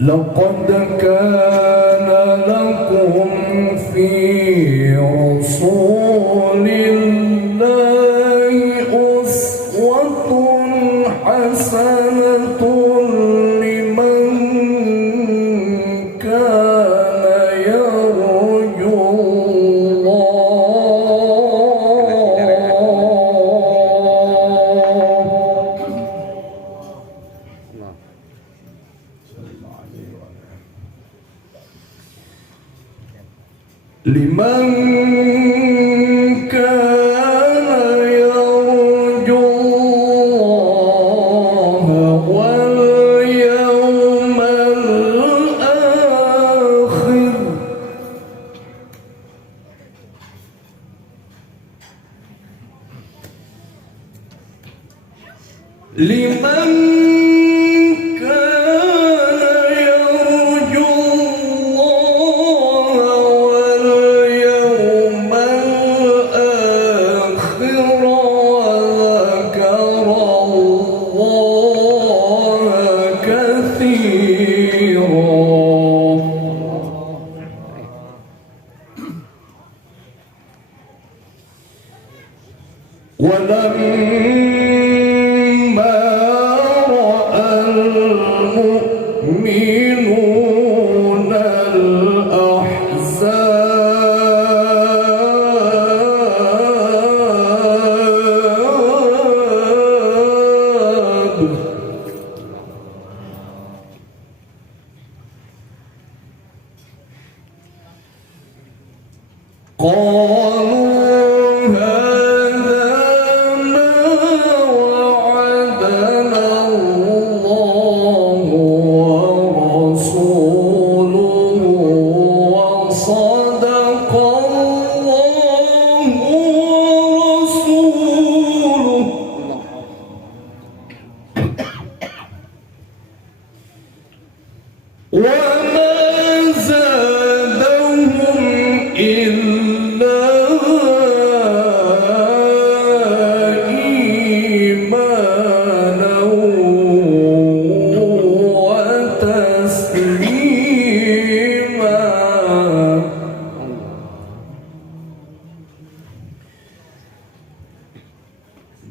لقد كان لكم في رسول الله أسوة حسنة لمن كان يرجو لمن كان يرجو الله واليوم الآخر لمن ولما رأى المؤمنون الأحزاب قالوا وما زادهم إلا إيمانا وتسليما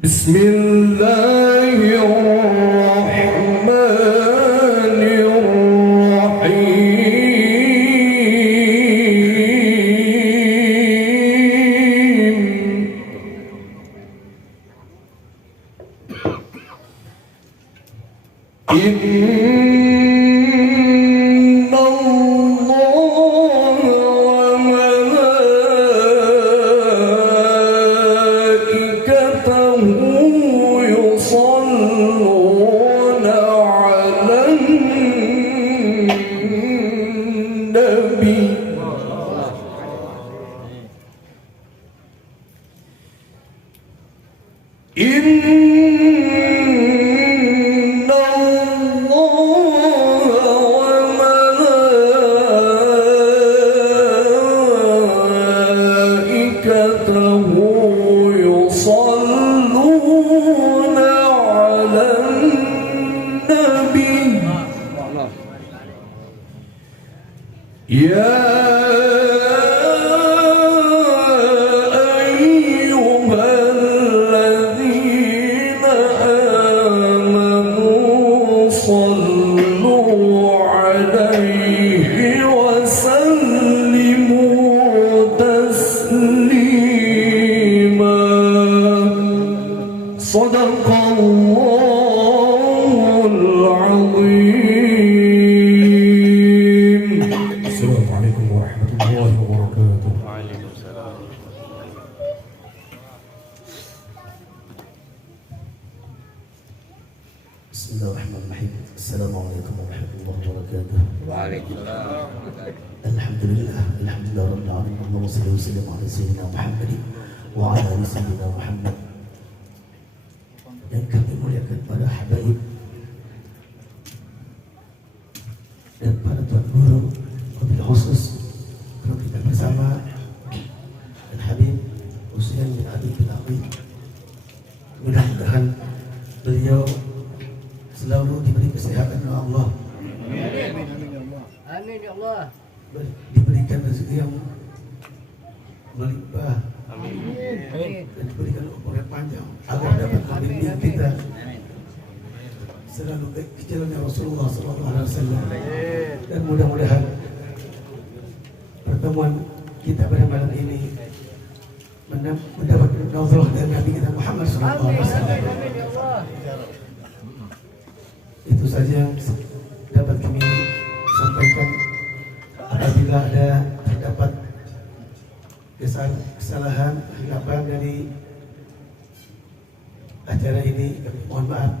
بسم الله الرحمن الرحيم إن الله وملائكته يصلون على النبي إن الله وملائكته يصلون على النبي يا صلوا عليه وسلموا تسليما صدق الله العظيم. السلام عليكم ورحمة الله وبركاته. وعليكم السلام. بسم الله الرحمن الرحيم. السلام عليكم ورحمة الله وبركاته. وعليكم السلام. الحمد لله رب العالمين. اللهم صل وسلم على سيدنا محمد وعلى آل سيدنا محمد. Yang kami muliakan para habaib dan para tuan guru, wabil khusus kalau kita bersama dan Habib Husain bin Ali bin Abi, mudah-mudahan beliau selalu diberi kesehatan oleh Allah Amin ya Allah. diberikan rezeki yang melimpah Amin. dan diberikan umur yang panjang agar dapat membimbing kita selalu baik ke jalannya Rasulullah SAW. Dan mudah-mudahan pertemuan kita pada malam ini mendapat nazarah dari Nabi kita Muhammad SAW. Amin ya Allah. Itu saja yang dapat kami sampaikan. Apabila ada terdapat kesalahan, hilapan dari acara ini, kami mohon maaf.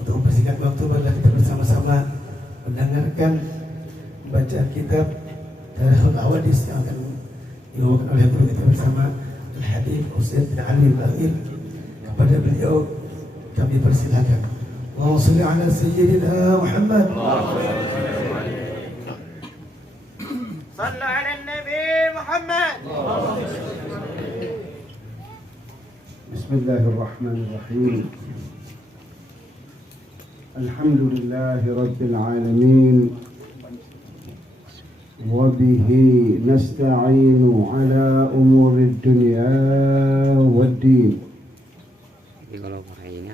Untuk mempersingkat waktu, marilah kita bersama-sama mendengarkan bacaan kitab Tarikhul Hawadis yang akan dibawakan oleh guru kita bersama Al-Habib Husain bin Ali Al-Akhir. Kepada beliau kami persilakan. Allahumma shalli ala sayyidina Muhammad. صلوا على النبي محمد. بسم الله الرحمن الرحيم. الحمد لله رب العالمين وبه نستعين على أمور الدنيا والدين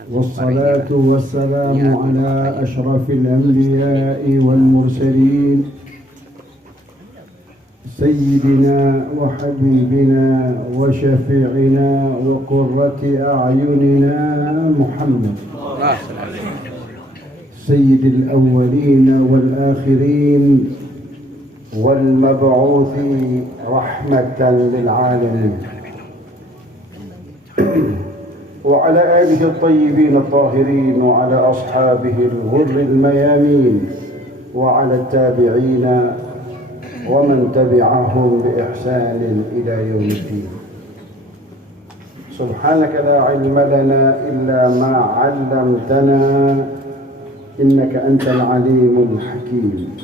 والصلاة والسلام على أشرف الأنبياء والمرسلين سيدنا وحبيبنا وشفيعنا وقرة أعيننا محمد سيد الأولين والآخرين والمبعوث رحمة للعالمين وعلى آله الطيبين الطاهرين وعلى أصحابه الغر الميامين وعلى التابعين ومن تبعهم بإحسان إلى يوم الدين. سبحانك لا علم لنا إلا ما علمتنا إنك أنت العليم الحكيم.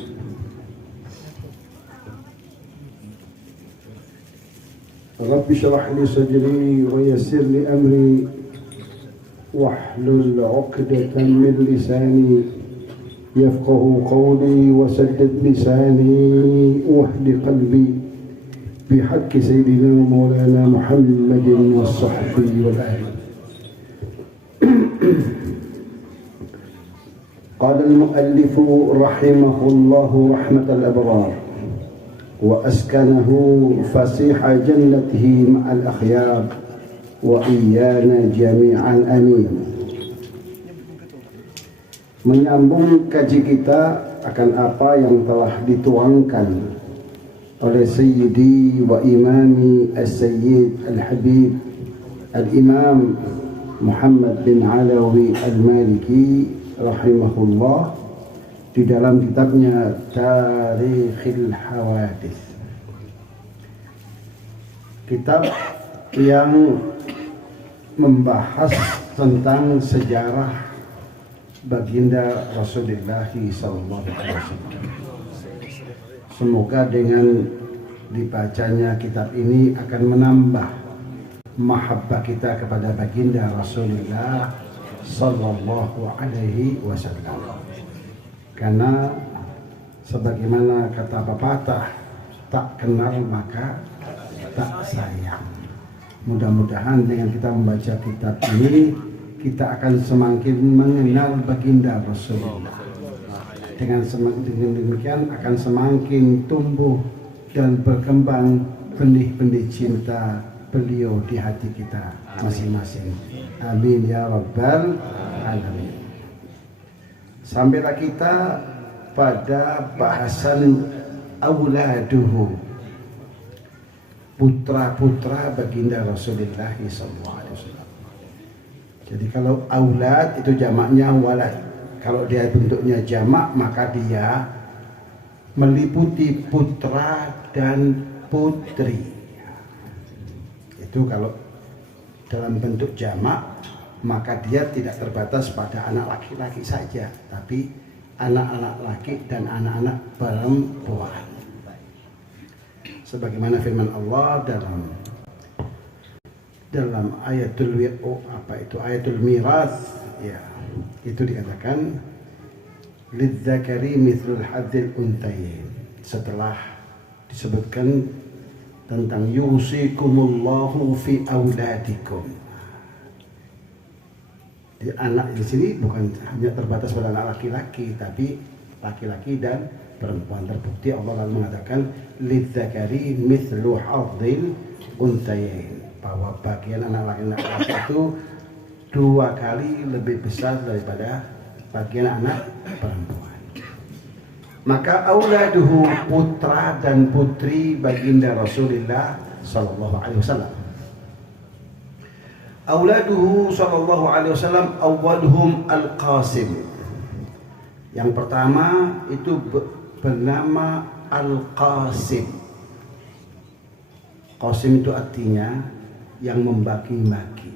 رب اشرح لي صدري ويسر لي أمري واحلل عقدة من لساني يفقه قولي وسدد لساني واهد قلبي بحق سيدنا مولانا محمد والصحب والآل. قال المؤلف رحمه الله رحمة الأبرار وأسكنه فسيح جنته مع الأخيار وإيانا جميعا آمين. Menyambung kaji kita akan apa yang telah dituangkan oleh Sayyidi wa Imami As-Sayyid Al-Habib Al-Imam Muhammad bin Alawi Al-Maliki rahimahullah di dalam kitabnya Tarikhul Hawadis. Kitab yang membahas tentang sejarah baginda Rasulullah sallallahu alaihi wasallam. Semoga dengan dibacanya kitab ini akan menambah mahabbah kita kepada baginda Rasulullah sallallahu alaihi wasallam. Karena sebagaimana kata pepatah, tak kenal maka tak sayang. Mudah-mudahan dengan kita membaca kitab ini kita akan semakin mengenal baginda Rasulullah. Dengan demikian akan semakin tumbuh dan berkembang benih-benih cinta beliau di hati kita masing-masing. Amin ya rabbal alamin. Sampailah kita pada bahasan auladuhu, putra-putra baginda Rasulullah SAW. Jadi kalau aulad itu jamaknya walad. Kalau dia bentuknya jamak maka dia meliputi putra dan putri. Itu kalau dalam bentuk jamak maka dia tidak terbatas pada anak laki-laki saja, tapi anak-anak laki dan anak-anak perempuan. Sebagaimana firman Allah dalam ayatul ayatul miras, ya, itu dikatakan lidzakari mithlul hadzil unthayain. Setelah disebutkan tentang yusikumullahu fi auladikum. Di anak di sini bukan hanya terbatas pada anak laki-laki, tapi laki-laki dan perempuan. Terbukti Allah lalu mengatakan lidzakari mithlu hadzil unthayain, bahwa bagian anak laki-laki itu 2 kali lebih besar daripada bagian anak perempuan. Maka auladuhu, putra dan putri baginda Rasulullah sallallahu alaihi wasallam. Auladuhu sallallahu alaihi wasallam awwaluhum Al-Qasim. Yang pertama itu bernama Al-Qasim. Qasim itu artinya yang membagi-bagi.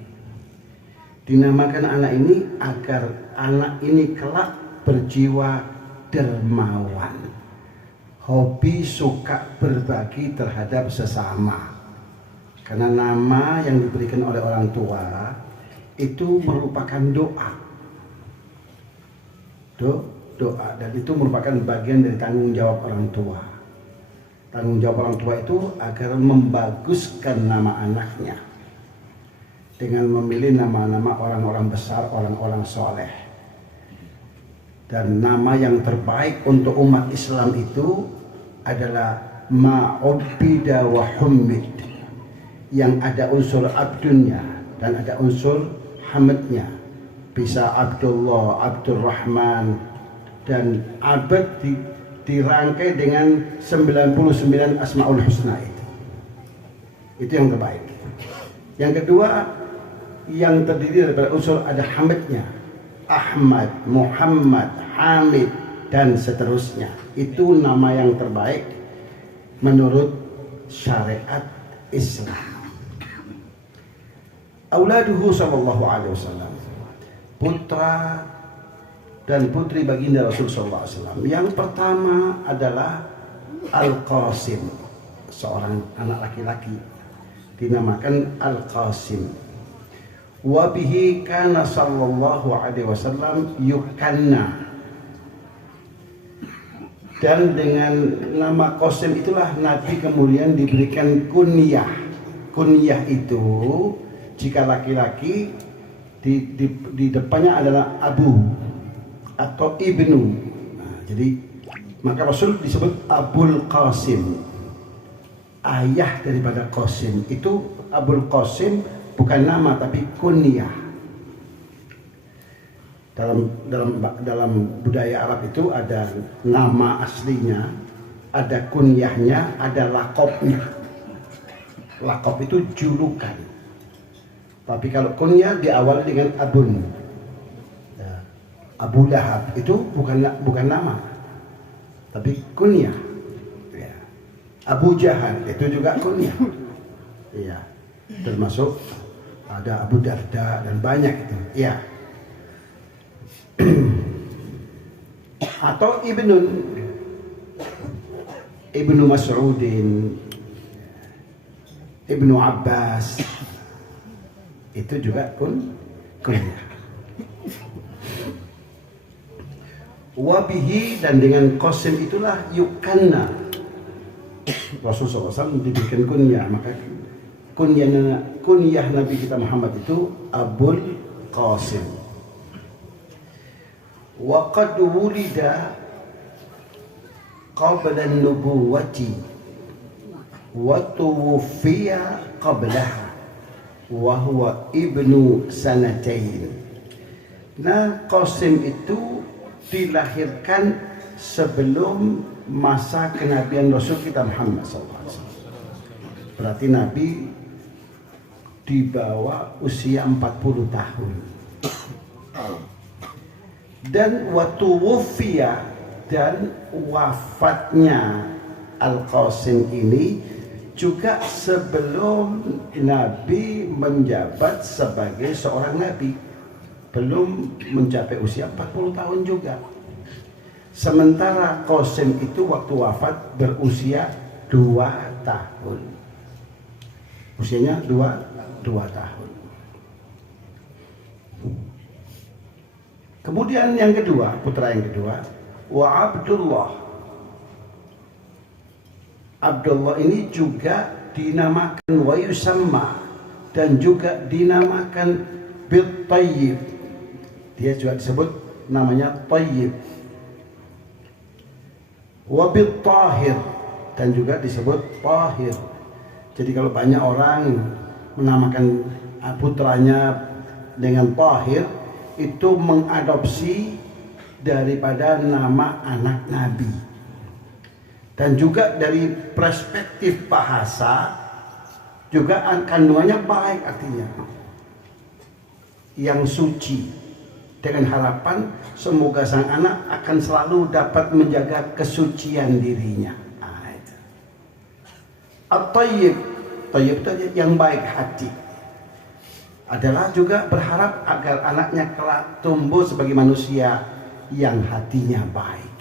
Dinamakan anak ini agar anak ini kelak berjiwa dermawan, hobi suka berbagi terhadap sesama. Karena nama yang diberikan oleh orang tua itu merupakan doa. Doa, dan itu merupakan bagian dari tanggung jawab orang tua. Tanggung jawab orang tua itu agar membaguskan nama anaknya dengan memilih nama-nama orang-orang besar, orang-orang soleh. Dan nama yang terbaik untuk umat Islam itu adalah ma'ubida wa hummid, yang ada unsur abdunnya dan ada unsur hamidnya. Bisa Abdullah, Abdurrahman, dan abad dirangkai dengan 99 Asmaul Husna itu. Itu yang terbaik. Yang kedua, yang terdiri daripada unsur ada hamidnya. Ahmad, Muhammad, Hamid, dan seterusnya. Itu nama yang terbaik menurut syariat Islam. Auladuhu sallallahu alaihi wasallam, putra dan putri baginda Rasul sallallahu alaihi wasallam. Yang pertama adalah Al-Qasim, seorang anak laki-laki dinamakan Al-Qasim. Wa bihi kana sallallahu alaihi wasallam yukanna, dan dengan nama Qasim itulah Nabi kemudian diberikan kunyah. Kunyah itu jika laki-laki di depannya adalah Abu atau Ibnu. Nah, jadi maka Rasul disebut Abul Qasim, ayah daripada Qasim. Itu Abul Qasim bukan nama tapi kunyah. Dalam budaya Arab itu ada nama aslinya, ada kunyahnya, ada lakopnya. Lakop itu julukan. Tapi kalau kunyah diawali dengan abun. Ya. Abu Lahab itu bukan nama, tapi kunyah. Ya. Abu Jahal itu juga kunyah. Iya. Termasuk ada Abu Darda dan banyak itu. Iya. Atau Ibnu Mas'udin, Ibnu Abbas, itu juga kunyah. Wabihi, dan dengan Qasim itulah yukanna Rasulullah SAW diberikan kunyah. Maka kunyah Nabi kita Muhammad itu Abul Qasim. Wa qad wulida qabla an-nubuwati wa tuwfiya qablaha wa huwa ibnu sanatain. Nah, Qasim itu dilahirkan sebelum masa kenabian Rasul kita Muhammad SAW. Berarti Nabi di bawah usia 40 tahun. Dan waktu wafia, dan wafatnya Al-Qasim ini juga sebelum Nabi menjabat sebagai seorang Nabi, belum mencapai usia 40 tahun juga. Sementara Qasim itu waktu wafat berusia 2 tahun. Usianya 2 tahun. Kemudian yang kedua, putra yang kedua, wa Abdullah. Abdullah ini juga dinamakan wa yusamma, dan juga dinamakan bil tayyib. Dia juga disebut namanya tayyib. Wa bil tahir, dan juga disebut tahir. Jadi kalau banyak orang menamakan putranya dengan tahir, itu mengadopsi daripada nama anak Nabi. Dan juga dari perspektif bahasa juga kandungannya baik, artinya yang suci, dengan harapan semoga sang anak akan selalu dapat menjaga kesucian dirinya. At-tayyib, tayyib itu yang baik hati, adalah juga berharap agar anaknya kelak tumbuh sebagai manusia yang hatinya baik,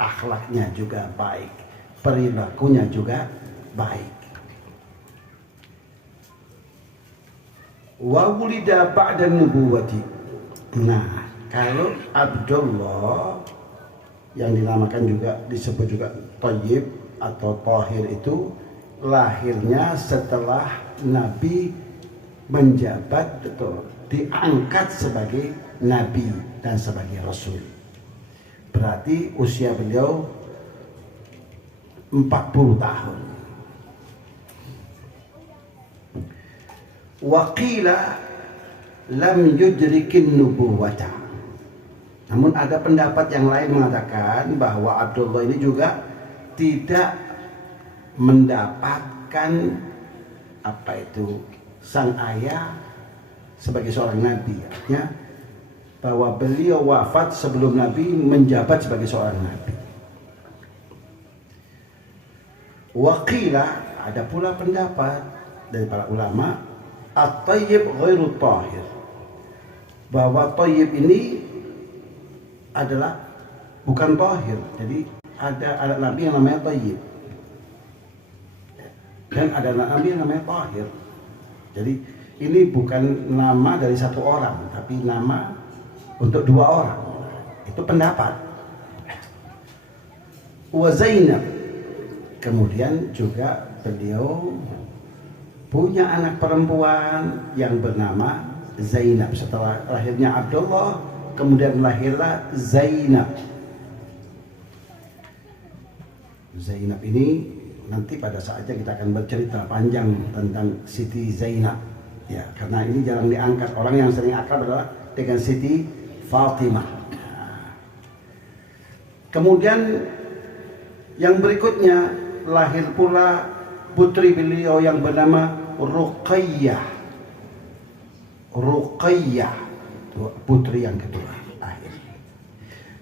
akhlaknya juga baik, perilakunya juga baik. Wa wulida ba'da nubuwati. Nah, kalau Abdullah yang dinamakan juga disebut juga Thayyib atau Tahir itu lahirnya setelah Nabi menjabat atau diangkat sebagai Nabi dan sebagai Rasul. Berarti usia beliau 40 tahun. Waqila lam yudrikin nubuwata. Namun ada pendapat yang lain mengatakan bahwa Abdullah ini juga tidak mendapatkan sang ayah sebagai seorang nabi. Artinya bahwa beliau wafat sebelum Nabi menjabat sebagai seorang nabi. Waqila, ada pula pendapat dari para ulama, at-tayyib ghairu tahir, bahwa tayyib ini adalah bukan tahir. Jadi ada anak nabi yang namanya tayyib dan ada anak nabi yang namanya tahir. Jadi ini bukan nama dari satu orang, tapi nama untuk dua orang. Itu pendapat. Wa Zainab, kemudian juga beliau punya anak perempuan yang bernama Zainab. Setelah lahirnya Abdullah, kemudian lahirlah Zainab. Zainab ini nanti pada saatnya kita akan bercerita panjang tentang Siti Zainab. Ya, karena ini jarang diangkat. Orang yang sering akrab adalah dengan Siti Fatimah. Kemudian yang berikutnya lahir pula putri beliau yang bernama Ruqayyah. Ruqayyah, putri yang kedua.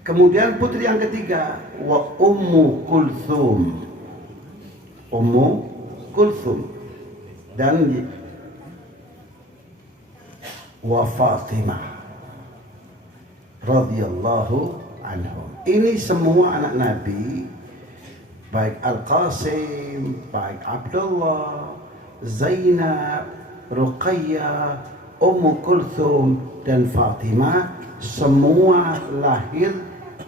Kemudian putri yang ketiga, wa Ummu Kulthum. Ummu Kulthum dan wa Fatimah radhiyallahu anhum. Ini semua anak Nabi, baik Al-Qasim, baik Abdullah, Zainab, Ruqayyah, Ummu Kulthum dan Fatimah, semua lahir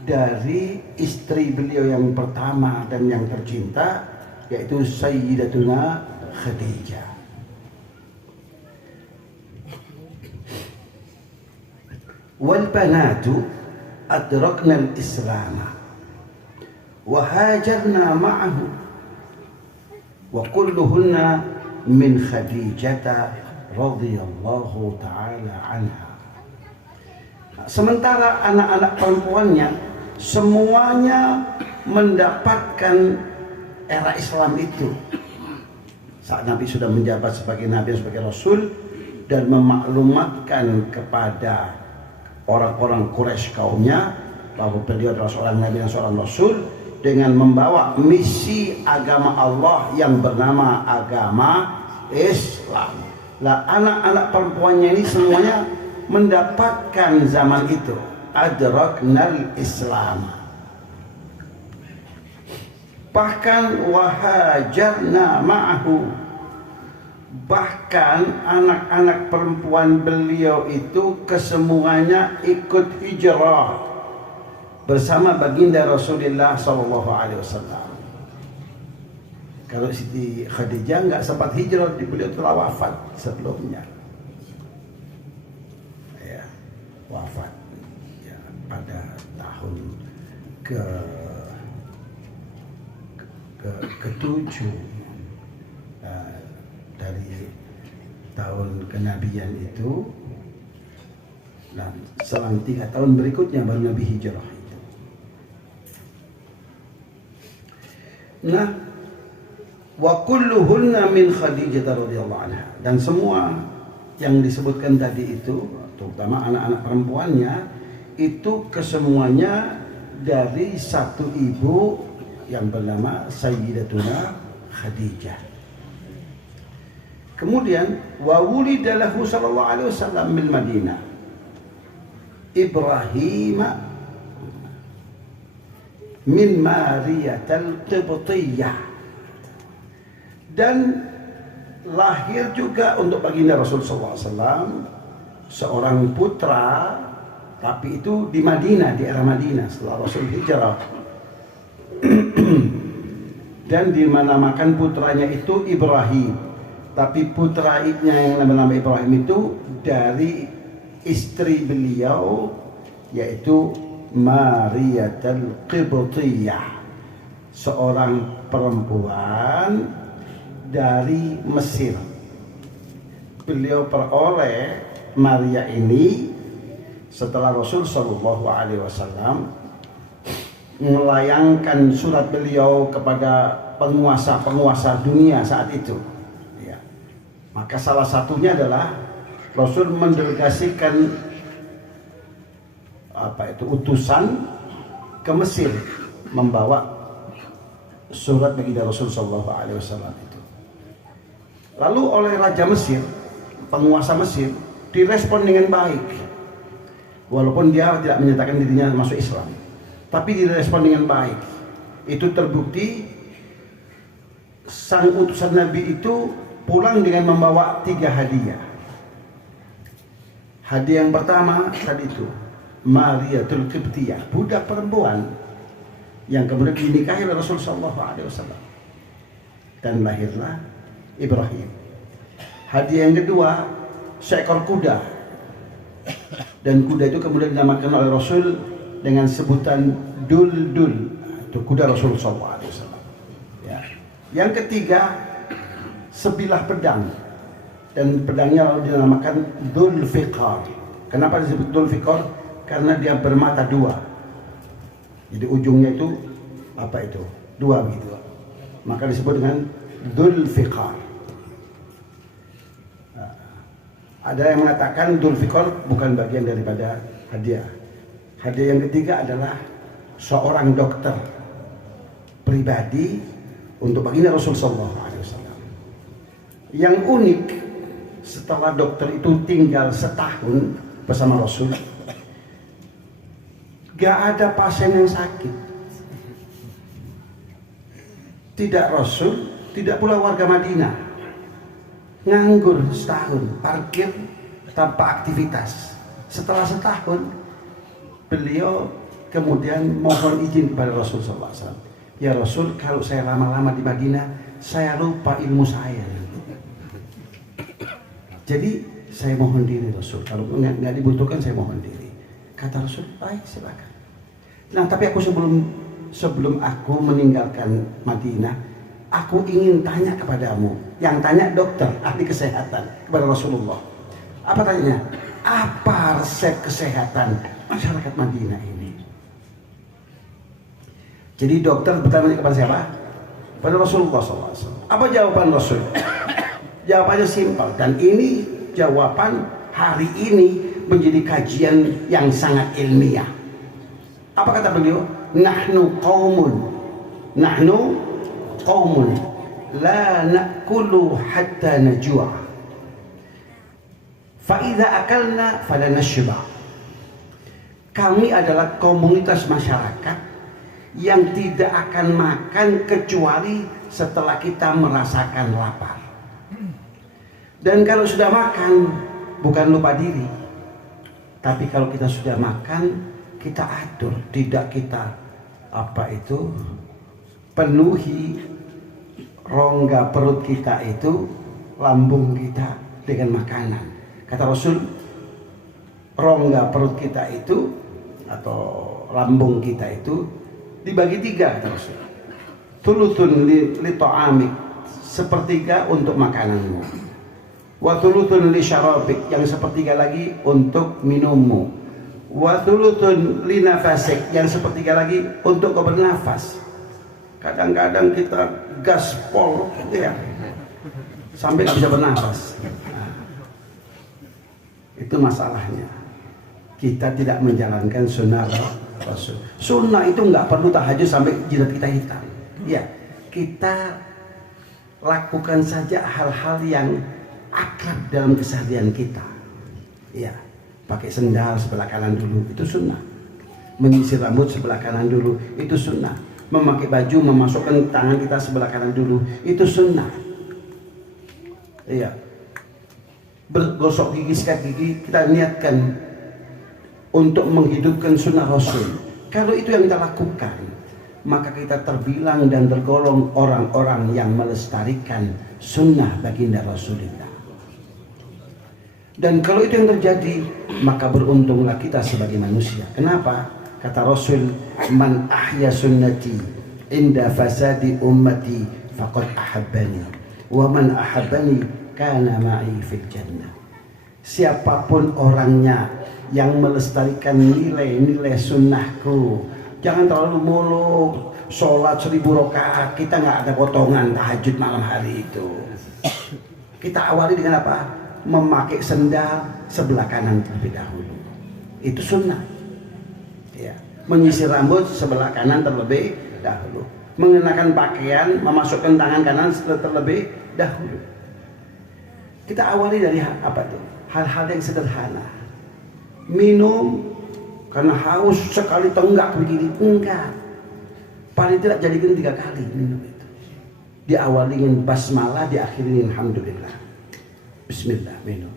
dari istri beliau yang pertama dan yang tercinta, yaitu Sayyidatuna Khadijah. Wal banatu adrakna al-islam wa hajarna ma'ahu wa kulluhunna min Khadijata radhiyallahu ta'ala anha. Sementara anak-anak perempuannya semuanya mendapatkan era Islam itu saat Nabi sudah menjabat sebagai Nabi dan sebagai Rasul, dan memaklumatkan kepada orang-orang Quraisy kaumnya bahwa beliau adalah seorang Nabi dan seorang Rasul, dengan membawa misi agama Allah yang bernama agama Islam. Lah anak-anak perempuannya ini semuanya mendapatkan zaman itu adraknal Islam. Bahkan wahajarna ma'ahu, bahkan anak-anak perempuan beliau itu kesemuanya ikut hijrah bersama baginda Rasulullah SAW. Kalau Siti Khadijah nggak sempat hijrah, beliau telah wafat sebelumnya. Ya, wafat ya, pada tahun ke-7 dari tahun kenabian itu. Dan selang 3 tahun berikutnya baru Nabi hijrah itu. Nah, wa kulluhunna min Khadijah radhiyallahu anha, dan semua yang disebutkan tadi itu, terutama anak-anak perempuannya, itu kesemuanya dari satu ibu yang bernama Sayyidatuna Khadijah. Kemudian wa wulida lahu sallallahu alaihi wasallam bil Madinah Ibrahim min Mariyatul Qibtiyah, dan lahir juga untuk baginda Rasulullah SAW seorang putra, tapi itu di Madinah, di era Madinah setelah Rasul hijrah. Dan dinamakan putranya itu Ibrahim, tapi putranya yang bernama Ibrahim itu dari istri beliau, yaitu Mariyatul Qibtiyah, seorang perempuan dari Mesir. Beliau peroleh Maria ini setelah Rasul Shallallahu Alaihi Wasallam melayangkan surat beliau kepada penguasa-penguasa dunia saat itu. Ya. Maka salah satunya adalah Rasul mendelegasikan utusan ke Mesir membawa surat baginda Rasul Shallallahu Alaihi Wasallam itu. Lalu oleh Raja Mesir, penguasa Mesir, direspon dengan baik, walaupun dia tidak menyatakan dirinya masuk Islam, tapi direspon dengan baik. Itu terbukti sang utusan Nabi itu pulang dengan membawa 3 hadiah. Hadiah yang pertama tadi itu Mariyatul Qibtiyah, budak perempuan yang kemudian dinikahi oleh Rasulullah SAW, dan lahirlah Ibrahim. Hadiah yang kedua seekor kuda, dan kuda itu kemudian dinamakan oleh Rasul dengan sebutan Dul-Dul, itu kuda Rasulullah SAW. Ya. Yang ketiga sebilah pedang, dan pedangnya lalu dinamakan Dzulfiqar. Kenapa disebut Dzulfiqar? Karena dia bermata 2. Jadi ujungnya itu dua begitu. Maka disebut dengan Dzulfiqar. Ada yang mengatakan Dzulfiqar bukan bagian daripada hadiah. Hadiah yang ketiga adalah seorang dokter pribadi untuk baginda Rasulullah SAW. Yang unik, setelah dokter itu tinggal setahun bersama Rasul, gak ada pasien yang sakit. Tidak Rasul, tidak pula warga Madinah. Nganggur setahun, parkir tanpa aktivitas. Setelah setahun, beliau kemudian mohon izin kepada Rasul SAW. Ya Rasul, kalau saya lama-lama di Madinah, saya lupa ilmu saya. Jadi saya mohon diri Rasul, kalau nggak dibutuhkan saya mohon diri. Kata Rasul, baik silakan. Nah, tapi aku sebelum aku meninggalkan Madinah, aku ingin tanya kepadamu. Yang tanya dokter, ahli kesehatan, kepada Rasulullah. Apa tanya? Apa resep kesehatan masyarakat Madinah ini? Jadi dokter bertanya kepada siapa? Pada Rasulullah SAW. Apa jawaban Rasul? Jawabannya simpel, dan ini jawaban hari ini menjadi kajian yang sangat ilmiah. Apa kata beliau? Nahnu qaumun la na'kulu hatta najua, fa idza akalna fala nashba. Kami adalah komunitas masyarakat yang tidak akan makan kecuali setelah kita merasakan lapar. Dan kalau sudah makan, bukan lupa diri, tapi kalau kita sudah makan, kita atur, tidak kita penuhi rongga perut kita itu, lambung kita dengan makanan. Kata Rasul, rongga perut kita itu atau lambung kita itu dibagi 3, kata Rasul. Thuluthun li ta'amik, sepertiga untuk makananmu. Wa thuluthun li syarabik, yang sepertiga lagi untuk minummu. Wa thuluthun li nafasik, yang sepertiga lagi untuk kau bernafas. Kadang-kadang kita gaspol ya, sampai nggak bisa bernafas. Nah, itu masalahnya. Kita tidak menjalankan sunnah Rasul. Sunnah itu nggak perlu tahajud sampai jidat kita hitam. Ya, kita lakukan saja hal-hal yang akrab dalam keseharian kita. Ya, pakai sendal sebelah kanan dulu, itu sunnah. Menyisir rambut sebelah kanan dulu, itu sunnah. Memakai baju, memasukkan tangan kita sebelah kanan dulu, itu sunnah. Iya. Bergosok gigi, sikat gigi, kita niatkan untuk menghidupkan sunnah Rasul. Kalau itu yang kita lakukan, maka kita terbilang dan tergolong orang-orang yang melestarikan sunnah baginda Rasulullah. Dan kalau itu yang terjadi, maka beruntunglah kita sebagai manusia. Kenapa? Kata Rasul, man ahya sunnati inda fasadi ummati faqad ahabbani, wa man ahabbani kana ma'i fil jannah. Siapapun orangnya yang melestarikan nilai-nilai sunnahku, jangan terlalu muluk, sholat 1000 rakaat, kita nggak ada potongan tahajud malam hari itu. Kita awali dengan apa? Memakai sendal sebelah kanan terlebih dahulu, itu sunnah. Ya. Menyisir rambut sebelah kanan terlebih dahulu, mengenakan pakaian, memasukkan tangan kanan terlebih dahulu. Kita awali dari apa tuh? Hal-hal yang sederhana. Minum karena haus sekali tenggak begini, enggak. Paling tidak jadikan 3 kali minum itu. Diawali dengan basmalah, diakhiri dengan alhamdulillah. Bismillah, minum.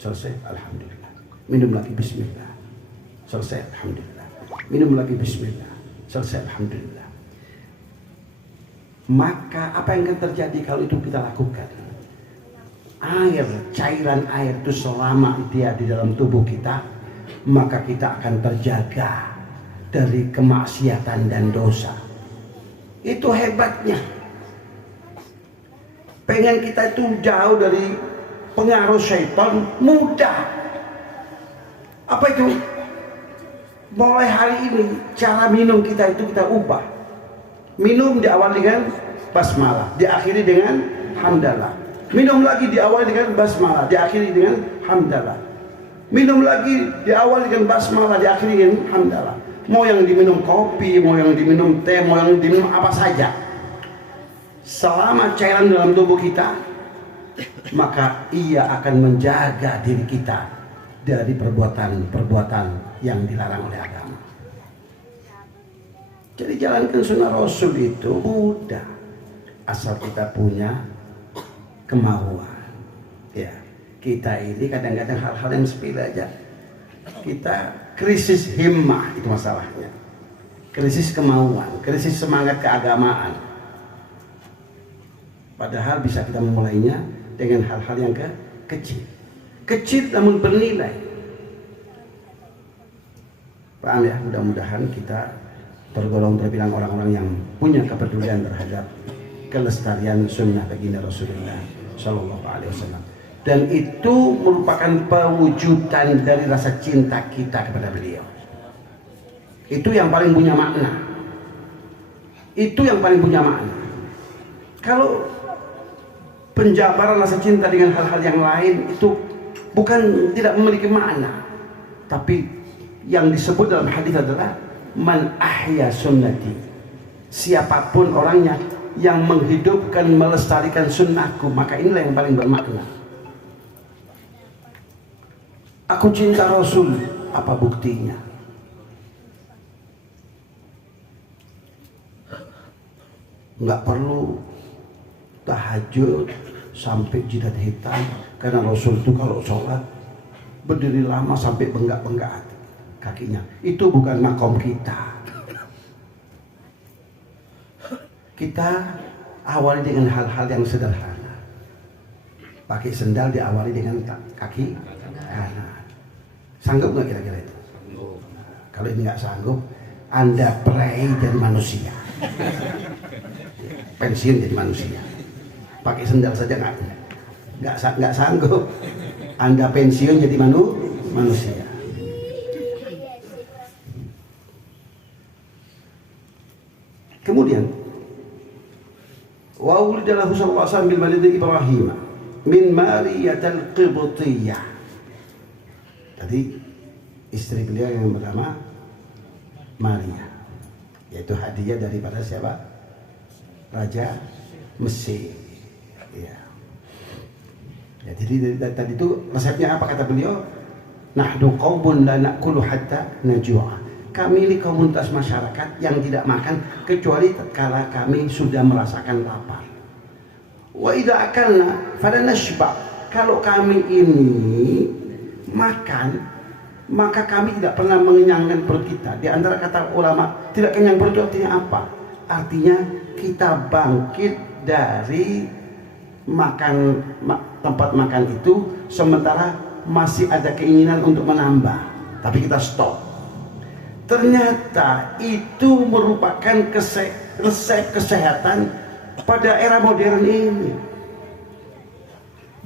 Selesai, alhamdulillah. Minum lagi, bismillah. Selesai, alhamdulillah. Minum lagi, bismillah. Selesai, alhamdulillah. Maka apa yang akan terjadi kalau itu kita lakukan? Air, cairan air itu selama dia di dalam tubuh kita, maka kita akan terjaga dari kemaksiatan dan dosa. Itu hebatnya. Pengen kita itu jauh dari pengaruh syaitan, mudah. Apa itu? Mulai hari ini cara minum kita itu kita ubah. Minum diawali dengan basmalah, diakhiri dengan hamdalah. Minum lagi diawali dengan basmalah, diakhiri dengan hamdalah. Minum lagi diawali dengan basmalah, diakhiri dengan hamdalah. Mau yang diminum kopi, mau yang diminum teh, mau yang diminum apa saja, selama cairan dalam tubuh kita, maka ia akan menjaga diri kita dari perbuatan-perbuatan yang dilarang oleh agama. Jadi jalankan sunnah Rasul itu mudah, asal kita punya kemauan. Ya, kita ini kadang-kadang hal-hal yang sepele aja, kita krisis himmah, itu masalahnya. Krisis kemauan, krisis semangat keagamaan. Padahal bisa kita memulainya dengan hal-hal yang kecil. Kecil namun bernilai. Paham ya? Mudah-mudahan kita terbilang orang-orang yang punya kepedulian terhadap kelestarian sunnah baginda Rasulullah Shallallahu Alaihi Wasallam. Dan itu merupakan pewujudan dari rasa cinta kita kepada beliau. Itu yang paling punya makna. Itu yang paling punya makna. Kalau penjabaran rasa cinta dengan hal-hal yang lain itu bukan tidak memiliki makna, tapi yang disebut dalam hadis adalah man ahya sunnati. Siapapun orangnya yang menghidupkan, melestarikan sunnahku, maka inilah yang paling bermakna. Aku cinta Rasul, apa buktinya? Nggak perlu tahajud sampai jidat hitam, karena Rasul itu kalau sholat berdiri lama sampai benggak-benggak hati. kakinya. Itu bukan makom kita. Kita awali dengan hal-hal yang sederhana. Pakai sendal diawali dengan kaki kanan. Sanggup nggak kira-kira itu? Kalau ini nggak sanggup, Anda pray jadi manusia. Pensiun jadi manusia. Pakai sendal saja nggak sanggup. Anda pensiun jadi manusia. Kemudian wa ulidalahu sallallahu alaihi wasallam bil walid Ibrahim min Mariyatul Qibtiyah. Tadi istri beliau yang pertama Maria, yaitu hadiah daripada siapa? Raja Mesir. Ya. Ya, jadi tadi itu resepnya apa kata beliau? Nahdu qaumun la na'kulu hatta najua. Kami ini komunitas masyarakat yang tidak makan kecuali tatkala kami sudah merasakan lapar. Wa idza akalna fala nashba. Kalau kami ini makan, maka kami tidak pernah mengenyangkan perut kita. Di antara kata ulama, tidak kenyang perut itu artinya apa? Artinya kita bangkit dari tempat makan itu sementara masih ada keinginan untuk menambah, tapi kita stop. Ternyata itu merupakan resep kesehatan pada era modern ini.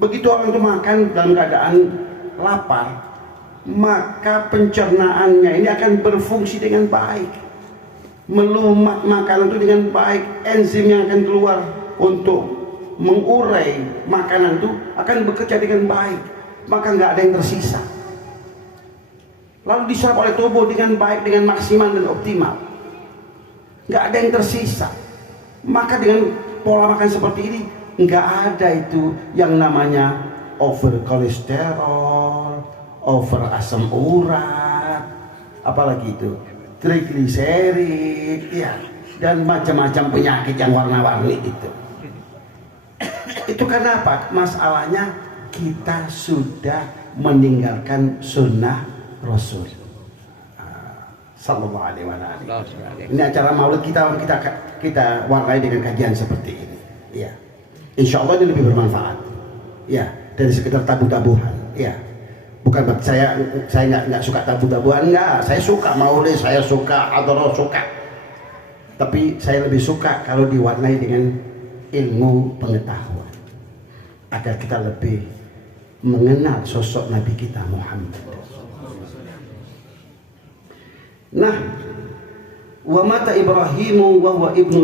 Begitu orang itu makan dalam keadaan lapar, maka pencernaannya ini akan berfungsi dengan baik, melumat makanan itu dengan baik, enzim yang akan keluar untuk mengurai makanan itu akan bekerja dengan baik, maka nggak ada yang tersisa, lalu diserap oleh tubuh dengan baik, dengan maksimal dan optimal, nggak ada yang tersisa. Maka dengan pola makan seperti ini nggak ada itu yang namanya over kolesterol, over asam urat, apalagi itu trigliserid, ya, dan macam-macam penyakit yang warna-warni itu. Itu karena apa? Masalahnya kita sudah meninggalkan sunnah Rasul Sallallahu Alaihi Wasallam. Ini acara Maulid kita warnai dengan kajian seperti ini. Ya, Insya Allah ini lebih bermanfaat. Ya, dari sekedar tabu-tabuhan. Ya, bukan saya nggak suka tabu-tabuhan, nggak. Saya suka Maulid, saya suka Hadroh, suka. Tapi saya lebih suka kalau diwarnai dengan ilmu pengetahuan, agar kita lebih mengenal sosok Nabi kita Muhammad. Nah, wa mata Ibrahimu wa huwa ibnu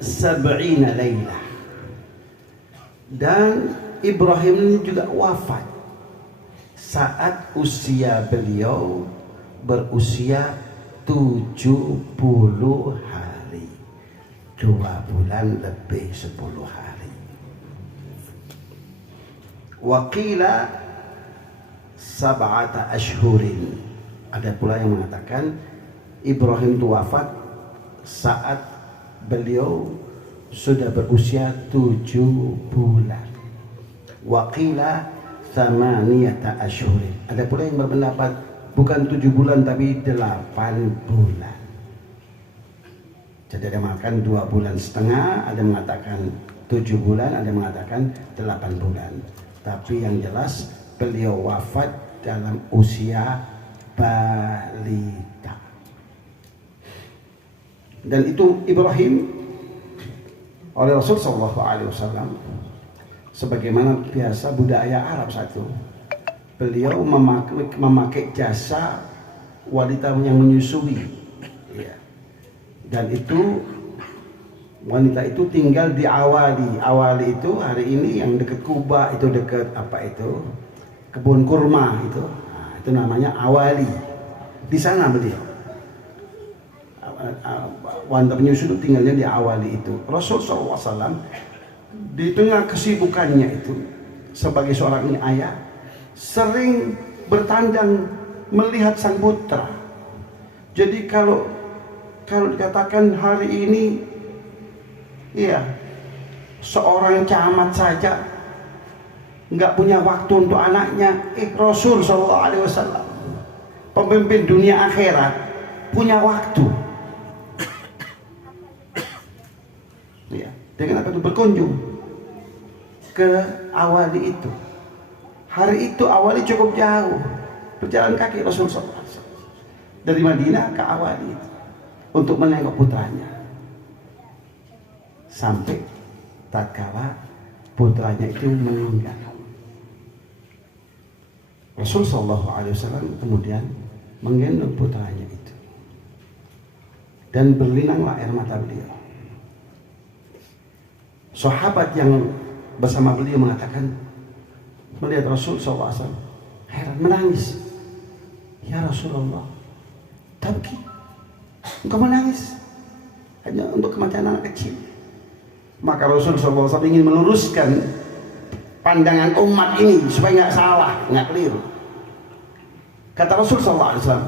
sab'ina lailah. Dan Ibrahim ini juga wafat saat usia beliau berusia 70 hari, 2 bulan lebih 10 hari. Waqila sab'ata ashhurin. Ada pula yang mengatakan Ibrahim itu wafat saat beliau sudah berusia 7 bulan. Waqila thamaniyata ashhurin. Ada pula yang berpendapat bukan 7 bulan tapi 8 bulan. Jadi ada mengatakan 2 bulan setengah, ada mengatakan 7 bulan, ada mengatakan 8 bulan. Tapi yang jelas beliau wafat dalam usia balita. Dan itu Ibrahim oleh Rasul Sallallahu Alaihi Wasallam, sebagaimana biasa budaya Arab satu, beliau memakai jasa wanita yang menyusui, ya. Dan itu wanita itu tinggal di Awali itu hari ini yang dekat Kuba, itu dekat apa itu kebun kurma itu. Itu namanya Awali. Di sana beliau. Wanita penyusu itu tinggalnya di Awali itu. Rasulullah SAW di tengah kesibukannya itu sebagai seorang ayah sering bertandang melihat sang putra. Jadi kalau dikatakan hari ini, ya, seorang camat saja nggak punya waktu untuk anaknya, Rasul Sallallahu Alaihi Wasallam pemimpin dunia akhirat punya waktu. Ya, dengan apa itu? Berkunjung ke Awali itu. Hari itu Awali cukup jauh, berjalan kaki Rasulullah SAW dari Madinah ke Awali itu untuk menengok putranya. Sampai tatkala putranya itu meninggal, Rasulullah SAW kemudian menggendong putranya itu dan berlinanglah air mata beliau. Sahabat yang bersama beliau mengatakan, melihat Rasul SAW heran, menangis. Ya Rasulullah, tapi engkau menangis hanya untuk kematian anak kecil. Maka Rasul SAW ingin meluruskan pandangan umat ini supaya nggak salah, nggak keliru. Kata Rasul SAW,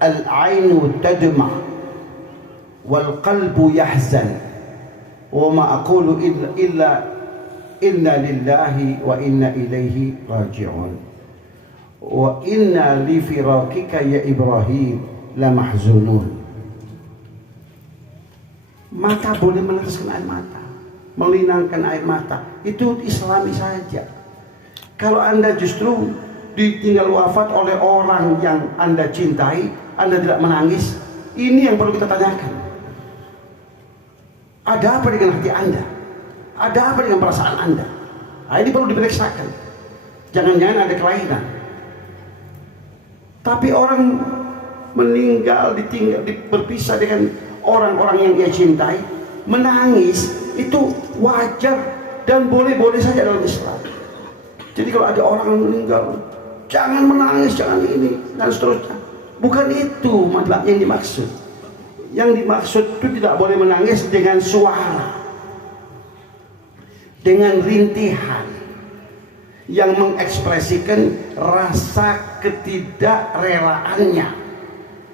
al-ainu tadma wal qalbu yahzan wa ma aqulu illa inna lillahi wa inna ilaihi raji'un wa inna li firaqika ya Ibrahim la mahzunun. Mata boleh meneteskan air mata, melinangkan air mata, itu Islami saja. Kalau Anda justru ditinggal wafat oleh orang yang Anda cintai, Anda tidak menangis, ini yang perlu kita tanyakan. Ada apa dengan hati Anda? Ada apa dengan perasaan Anda? Nah, ini perlu diperiksakan. Jangan-jangan ada kelainan. Tapi orang meninggal, ditinggal, berpisah dengan orang-orang yang dia cintai, menangis itu wajar dan boleh-boleh saja dalam Islam. Jadi kalau ada orang yang meninggal, jangan menangis, jangan ini dan seterusnya. Bukan itu yang dimaksud. Yang dimaksud itu tidak boleh menangis dengan suara, dengan rintihan yang mengekspresikan rasa ketidakrelaannya.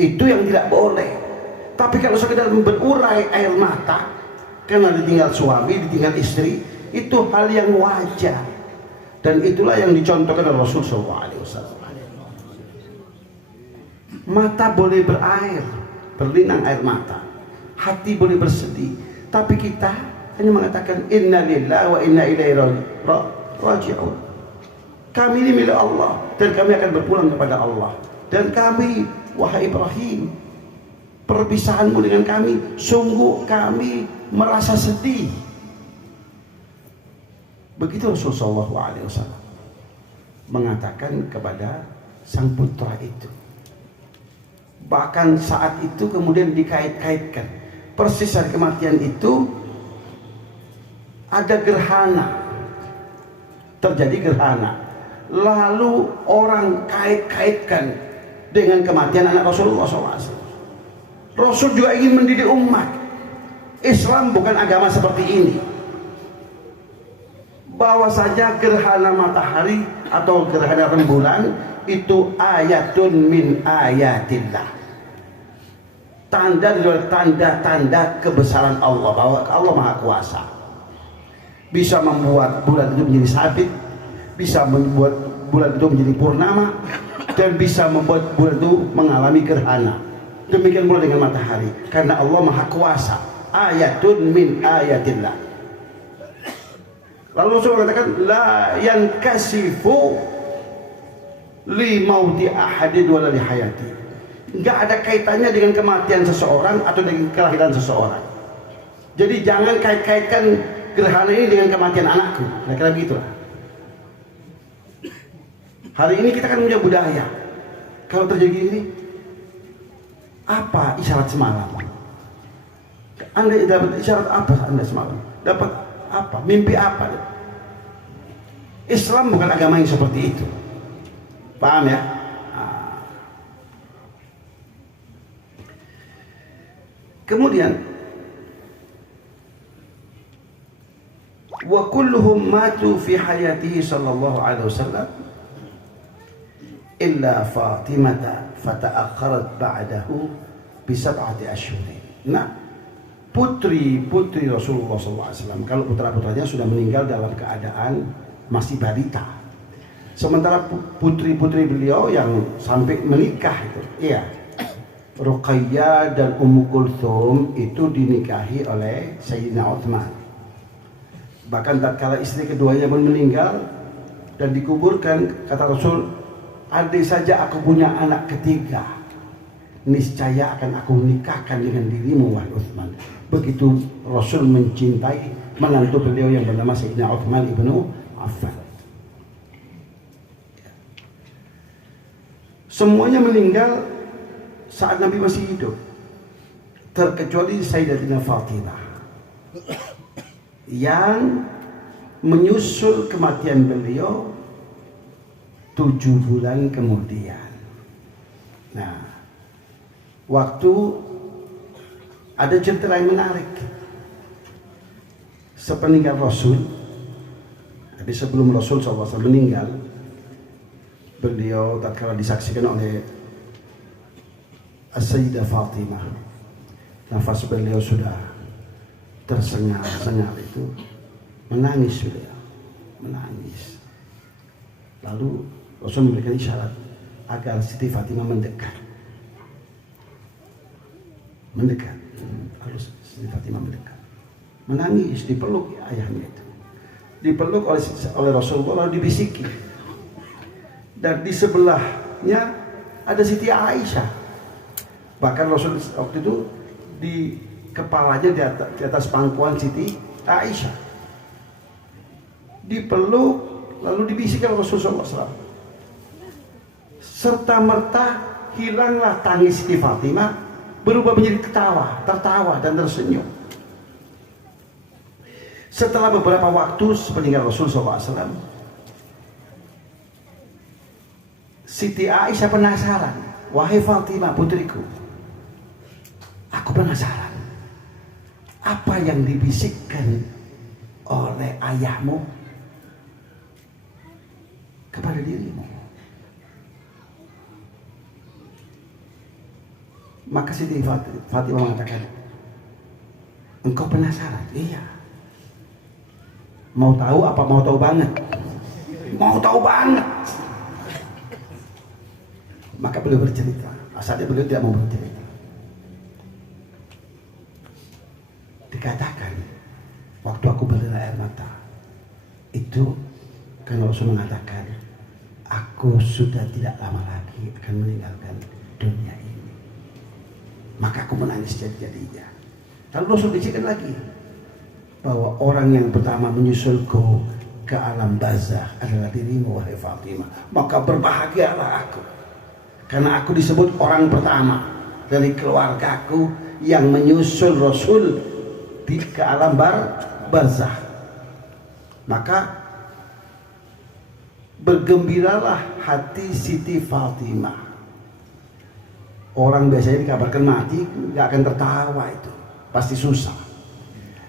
Itu yang tidak boleh. Tapi kalau sekedar berurai air mata karena ditinggal suami, ditinggal istri, itu hal yang wajar. Dan itulah yang dicontohkan oleh Rasulullah SAW. Mata boleh berair, berlinang air mata, hati boleh bersedih, tapi kita hanya mengatakan inna lillahi wa inna ilaihi raji'un. Kami ini milik Allah dan kami akan berpulang kepada Allah. Dan kami, wahai Ibrahim, perpisahanmu dengan kami, sungguh kami merasa sedih. Begitu Rasulullah SAW mengatakan kepada sang putra itu. Bahkan saat itu kemudian dikait-kaitkan, persis hari kematian itu ada gerhana, terjadi gerhana, lalu orang kait-kaitkan dengan kematian anak Rasulullah SAW. Rasul juga ingin mendidik umat. Islam bukan agama seperti ini, bahwa saja gerhana matahari atau gerhana rembulan itu ayatun min ayatillah, tanda dari tanda-tanda kebesaran Allah, bahwa Allah Maha Kuasa, bisa membuat bulan itu menjadi sabit, bisa membuat bulan itu menjadi purnama, dan bisa membuat bulan itu mengalami gerhana. Demikian pula dengan matahari, karena Allah Maha Kuasa. Ayatun min ayatillah. Lalu Rasul mengatakan la yankasifu li mauti ahadin wala li hayati. Enggak ada kaitannya dengan kematian seseorang atau dengan kelahiran seseorang. Jadi jangan kait-kaitkan gerhana ini dengan kematian anakku. Kira-kira begitulah. Hari ini kita kan punya budaya, kalau terjadi ini, apa isyarat semalam? Anda dapat isyarat apa Anda semalam? Dapat apa? Mimpi apa? Islam bukan agama yang seperti itu. Paham ya? Kemudian wa kulluhum matu fi hayatihi sallallahu alaihi wasallam illa Fatimah fata'akharat ba'dahu bi sab'ati ashhurin. Nah, putri-putri Rasulullah SAW, kalau putra-putranya sudah meninggal dalam keadaan masih balita, Sementara putri-putri beliau yang sampai menikah itu, iya, Ruqayyah dan Ummu Kulthum itu dinikahi oleh Sayyidina Utsman. Bahkan tatkala istri keduanya pun meninggal dan dikuburkan, kata Rasul, andai saja aku punya anak ketiga, niscaya akan aku nikahkan dengan dirimu wahai Utsman. Begitu Rasul mencintai menantu beliau yang bernama Sayyidina Utsman ibnu Affan. Semuanya meninggal saat Nabi masih hidup, terkecuali Sayyidatina Fatimah yang menyusul kematian beliau 7 bulan kemudian. Nah, waktu ada cerita yang menarik. Sepeninggal Rasul, tapi sebelum Rasul SAW meninggal, beliau tatkala disaksikan oleh As-Sayyidah Fatimah, nafas beliau sudah tersengal-sengal itu, menangis beliau, menangis. Lalu Rasul memberikan isyarat agar Siti Fatimah mendekat. Lalu Siti Fatimah mendekat, menangis, dipeluk ayahnya itu, dipeluk oleh Rasulullah, lalu dibisiki. Dan di sebelahnya ada Siti Aisyah. Bahkan Rasul waktu itu di kepalanya di atas pangkuan Siti Aisyah, dipeluk lalu dibisikkan Rasulullah SAW. Serta merta hilanglah tangis Siti Fatimah, berubah menjadi tertawa dan tersenyum. Setelah beberapa waktu sepeninggal Rasulullah SAW, Siti Aisyah penasaran, wahai Fatimah putriku, aku penasaran, apa yang dibisikkan oleh ayahmu kepada dirimu? Maka Siti Fatimah mengatakan, engkau penasaran? Iya. Mau tahu apa mau tahu banget? Mau tahu banget. Maka beliau bercerita. Asalnya beliau tidak mau bercerita. Dikatakan, waktu aku berlinang air mata, itu kan Rasul mengatakan, aku sudah tidak lama lagi akan meninggalkan dunia ini. Maka aku menangis jadi-jadinya. Lalu Rasul bisikkan lagi, bahwa orang yang pertama menyusulku ke alam barzakh adalah dirimu wahai Fatimah. Maka berbahagialah aku, karena aku disebut orang pertama dari keluargaku yang menyusul Rasul ke alam barzakh. Maka bergembiralah hati Siti Fatimah. Orang biasanya dikabarkan mati nggak akan tertawa, itu pasti susah.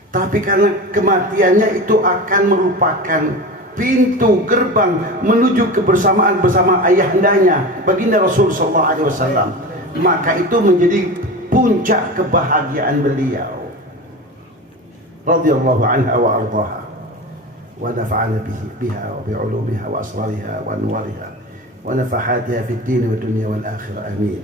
Tapi karena kematiannya itu akan merupakan pintu gerbang menuju kebersamaan bersama ayahandanya baginda Rasul sallallahu alaihi wasallam, maka itu menjadi puncak kebahagiaan beliau radhiyallahu anha wa ardhaha wa nafa'ana biha wa bi'ulumiha wa asrariha wa anwariha wa nafahatiha fid din wa dunya wal akhirah, amin.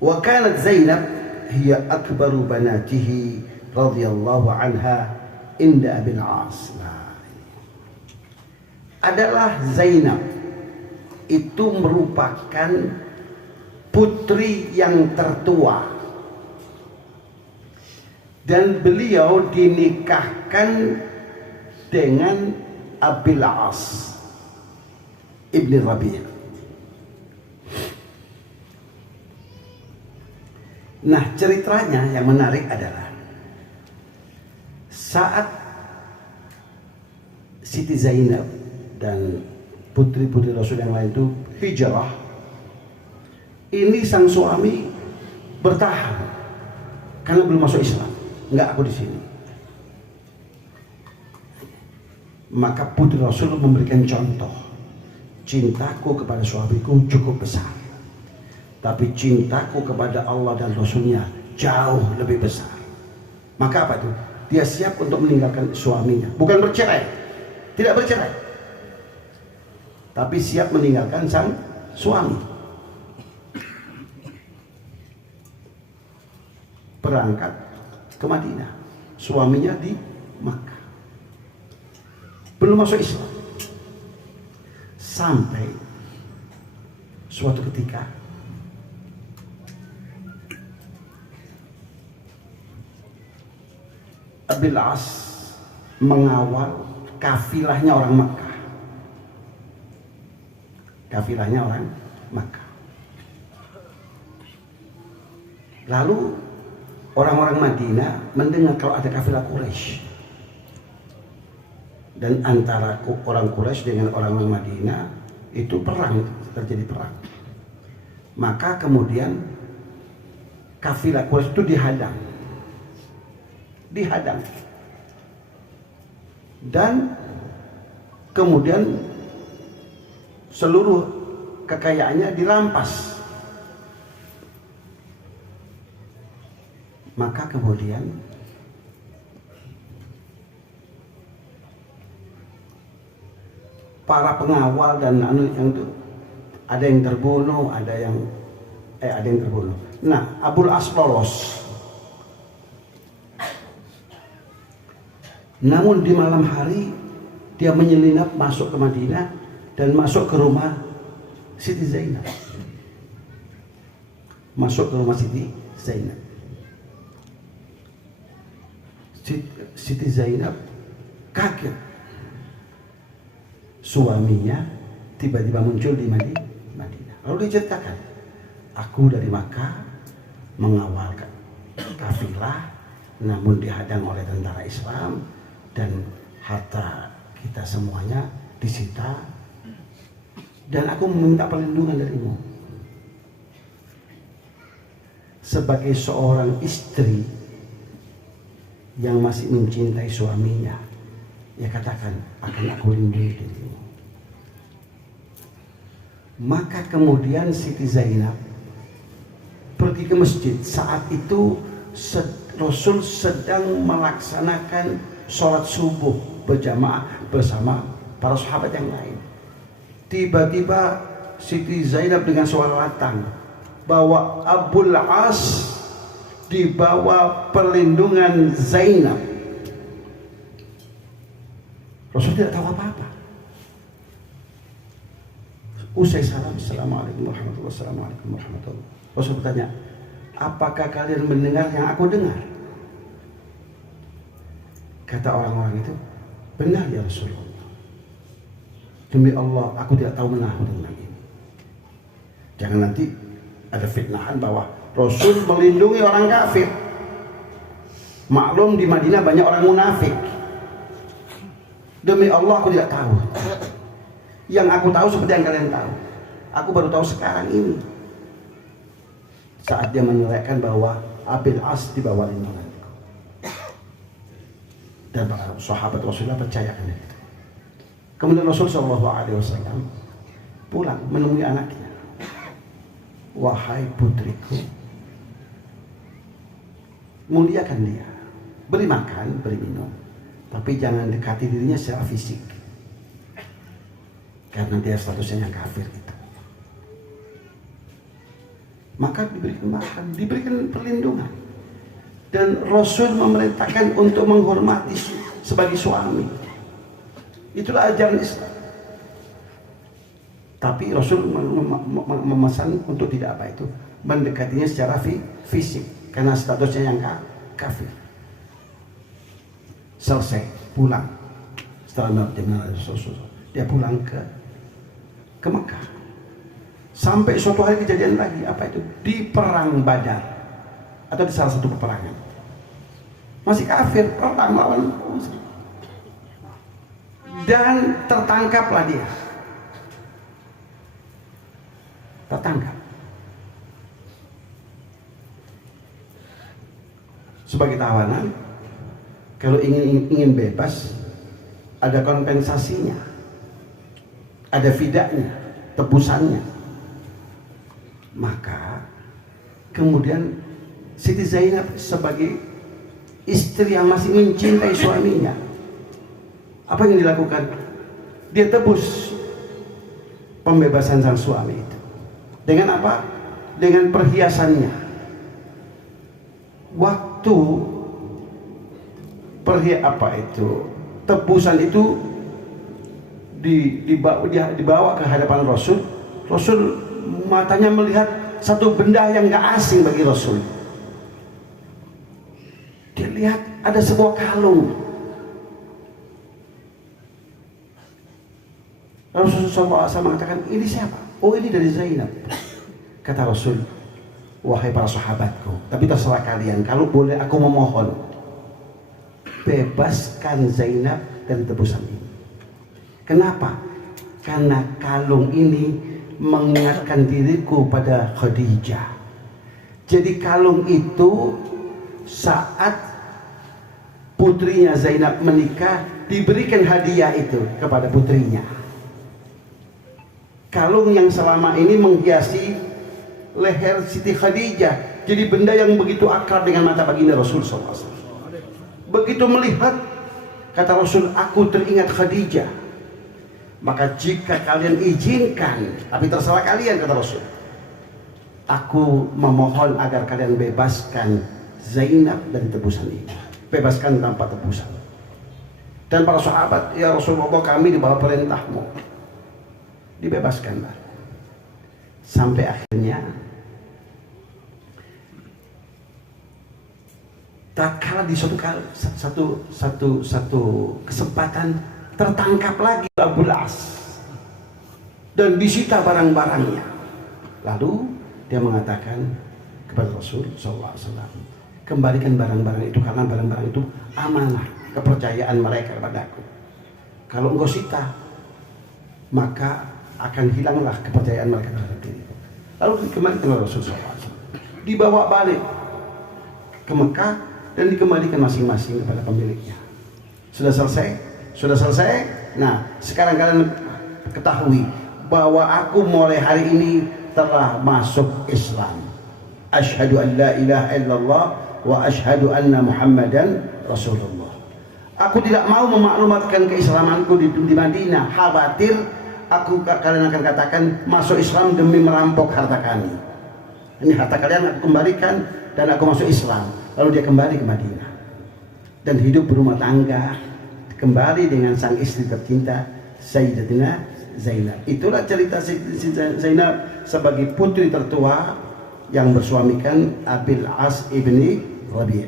Wa kanat Zainab hiya akbaru banatihi radhiyallahu anha inda Abil As. Adalah Zainab itu merupakan putri yang tertua, dan beliau dinikahkan dengan Abil As Ibn Rabi'. Nah, ceritanya yang menarik adalah saat Siti Zainab dan putri-putri Rasul yang lain itu hijrah, ini sang suami bertahan karena belum masuk Islam. Enggak, aku di sini. Maka putri Rasul memberikan contoh, cintaku kepada suamiku cukup besar, tapi cintaku kepada Allah dan Rasulnya jauh lebih besar. Maka apa itu? Dia siap untuk meninggalkan suaminya, bukan bercerai, tidak bercerai, tapi siap meninggalkan sang suami. Berangkat ke Madinah, suaminya di Makkah, belum masuk Islam. Sampai suatu ketika Abil As mengawal kafilahnya orang Makkah. Kafilahnya orang Makkah. Lalu orang-orang Madinah mendengar kalau ada kafilah Quraisy. Dan antara orang Quraisy dengan orang-orang Madinah itu perang, terjadi perang. Maka kemudian kafilah Quraisy itu dihadang. Dan kemudian seluruh kekayaannya dirampas. Maka kemudian para pengawal dan yang itu ada yang terbunuh, ada yang terbunuh. Nah, Abul As lolos. Namun di malam hari dia menyelinap masuk ke Madinah dan masuk ke rumah Siti Zainab. Masuk ke rumah Siti Zainab. Siti Zainab kaget. Suaminya tiba-tiba muncul di Madinah. Lalu diceritakan, aku dari Makkah mengawal kafilah, namun dihadang oleh tentara Islam dan harta kita semuanya disita, dan aku meminta perlindungan darimu. Sebagai seorang istri yang masih mencintai suaminya, ya katakan, akan aku lindungi dirimu. Maka kemudian Siti Zainab pergi ke masjid. Saat itu Rasul sedang melaksanakan sholat subuh berjamaah bersama para sahabat yang lain. Tiba-tiba Siti Zainab dengan suara lantang bahwa Abul As di bawah perlindungan Zainab. Rasul tidak tahu apa-apa. Usai salam, assalamualaikum warahmatullahi wabarakatuh. Rasul bertanya, apakah kalian mendengar yang aku dengar? Kata orang-orang itu, benar ya Rasulullah. Demi Allah, aku tidak tahu menahu tentang ini. Jangan nanti ada fitnahan bahwa Rasul melindungi orang kafir. Maklum di Madinah banyak orang munafik. Demi Allah, aku tidak tahu. Yang aku tahu seperti yang kalian tahu. Aku baru tahu sekarang ini. Saat dia menilaikan bahwa Abil As di bawah lindungan. Dan para sahabat Rasulullah percayakan itu. Kemudian Rasul SAW pulang menemui anaknya. Wahai putriku, muliakan dia, beri makan, beri minum, tapi jangan dekati dirinya secara fisik, karena dia statusnya yang kafir itu. Maka diberikan makan, diberikan perlindungan, dan Rasul memerintahkan untuk menghormati sebagai suami. Itulah ajaran Islam. Tapi Rasul memesan untuk tidak apa itu, mendekatinya secara fisik, karena statusnya yang kafir. Selesai, pulang. Setelah Rasul, dia pulang ke Mekah. Sampai suatu hari kejadian lagi, apa itu? Di perang Badar atau di salah satu peperangan. Masih kafir, perang lawan Muslim. Dan tertangkaplah dia. Tertangkap. Sebagai tawanan, kalau ingin bebas, ada kompensasinya, ada fidaknya, tebusannya. Maka kemudian Siti Zainab sebagai istri yang masih mencintai suaminya, apa yang dilakukan? Dia tebus pembebasan sang suami itu. Dengan apa? Dengan perhiasannya. Waktu tebusan itu dibawa ke hadapan Rasul. Rasul matanya melihat satu benda yang gak asing bagi Rasul. Dia lihat ada sebuah kalung. Rasulullah SAW mengatakan, ini siapa? Oh, ini dari Zainab. Kata Rasul, wahai para sahabatku, tapi terserah kalian, kalau boleh aku memohon, bebaskan Zainab dari tebusan ini. Kenapa? Karena kalung ini mengingatkan diriku pada Khadijah. Jadi kalung itu saat putrinya Zainab menikah, diberikan hadiah itu kepada putrinya. Kalung yang selama ini menghiasi leher Siti Khadijah, jadi benda yang begitu akrab dengan mata baginda Rasul SAW. Begitu melihat, kata Rasul, aku teringat Khadijah. Maka jika kalian izinkan, tapi terserah kalian, kata Rasul, aku memohon agar kalian bebaskan Zainab dari tebusan ini. Bebaskan tanpa tebusan. Dan para sahabat, ya Rasulullah, kami di bawah perintahmu. Dibebaskanlah. Sampai akhirnya tak kalah di satu kesempatan tertangkap lagi Abul As dan disita barang-barangnya. Lalu dia mengatakan kepada Rasul SAW, kembalikan barang-barang itu karena barang-barang itu amanah, kepercayaan mereka kepadaku. Kalau engkau sita, maka akan hilanglah kepercayaan mereka terhadap diri. Lalu dikembalikan oleh Rasul SAW, dibawa balik ke Mekah dan dikembalikan masing-masing kepada pemiliknya. Sudah selesai? Sudah selesai? Nah, sekarang kalian ketahui bahwa aku mulai hari ini telah masuk Islam. Asyhadu an la ilaha illallah wa asyhadu anna Muhammadan Rasulullah. Aku tidak mau memaklumatkan keislamanku di Madinah, khawatir kalian akan katakan masuk Islam demi merampok harta kami. Ini harta kalian aku kembalikan dan aku masuk Islam. Lalu dia kembali ke Madinah dan hidup berumah tangga kembali dengan sang istri tercinta Sayyidatina Zainab. Itulah cerita Zainab sebagai putri tertua yang bersuamikan Abil As ibni Rabi'.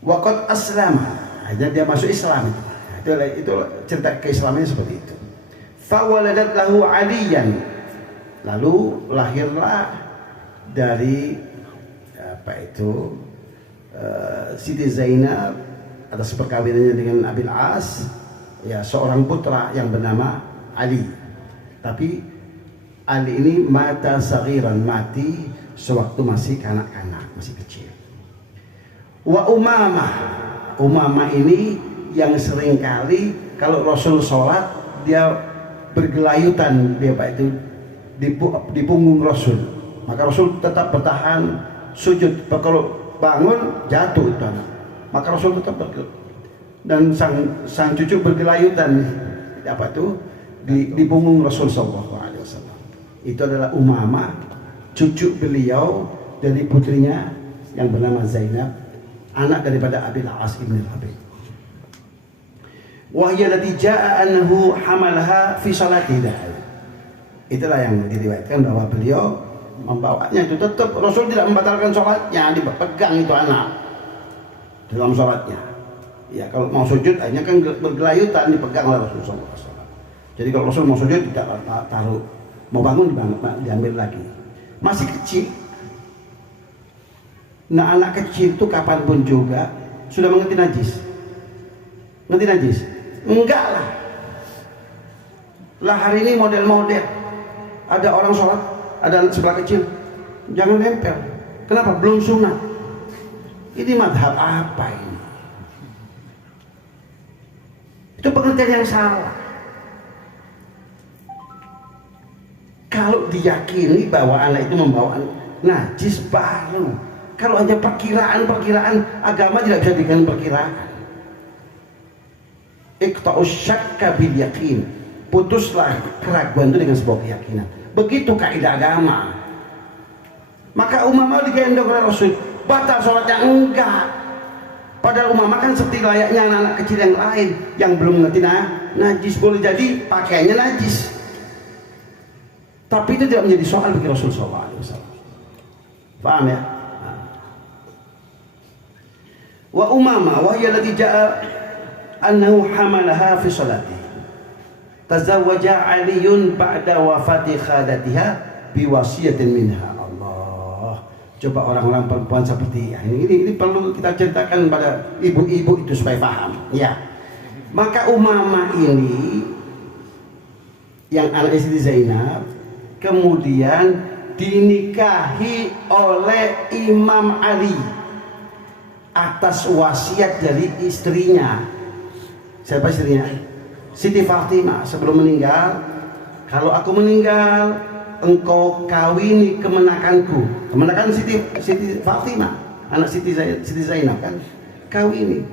Waqad aslama, dia masuk Islam. Itu cerita keislamannya seperti itu. Fawaladat lahu Aliyan, lalu lahirlah dari Siti Zainab atas perkawinannya dengan Abil As, ya, seorang putra yang bernama Ali. Tapi Ali ini mata saghiran, mati sewaktu masih kanak-kanak, masih kecil. Wa Umamah ini yang seringkali kalau Rasul sholat dia bergelayutan, dia di punggung Rasul, maka Rasul tetap bertahan sujud. Kalau bangun jatuh itu anak, maka Rasul tetap dan sang cucu bergelayutan di punggung Rasul SAW. Itu adalah Umamah, cucu beliau dari putrinya yang bernama Zainab, anak daripada Abil As ibn Rabi'. Wahya allati jaa annahu hamalaha fi salatihi. Itulah yang diriwayatkan bahwa beliau membawanya itu, tetap Rasul tidak membatalkan sholatnya, dipegang itu anak dalam sholatnya. Ya, kalau mau sujud hanya kan bergelayutan, dipegang oleh Rasulullah SAW. Jadi kalau Rasul mau sujud tidak taruh, mau bangun diambil lagi. Masih kecil. Nah, anak kecil itu kapanpun juga sudah mengerti najis. Ngerti najis? Enggak lah. Lah hari ini model-model. Ada orang sholat, ada sebelah kecil, jangan nempel. Kenapa? Belum sunat. Ini madhab apa ini? Itu pengertian yang salah. Kalau diyakini bahwa anak itu membawa najis baru. Kalau hanya perkiraan agama tidak bisa dengan perkiraan. Iqta'us syakka bil yakin. putuslah keraguan itu dengan sebuah keyakinan. Begitu kaidah agama. Maka Umamah digendong oleh Rasul, batal sholatnya enggak. Padahal Umamah kan seperti layaknya anak-anak kecil yang lain yang belum ngerti najis, boleh jadi pakaiannya najis. Tapi itu tidak menjadi soal bagi Rasul SAW. Paham ya? Wa Umamah wa hiya allati jaa annahu hamalaha fi salati. Tazawwaja Aliun ba'da wafati khadatiha biwasiyatin minha. Allah. Coba orang-orang perempuan seperti ini perlu kita ceritakan pada ibu-ibu itu supaya paham. Ya. Maka Umamah ini yang anak Siti Zainab kemudian dinikahi oleh Imam Ali atas wasiat dari istrinya. Siapa istrinya? Siti Fatimah. Sebelum meninggal, kalau aku meninggal, engkau kawini kemenakanku. Kemenakan Siti Fatimah, anak Siti Zainab kan, kawini.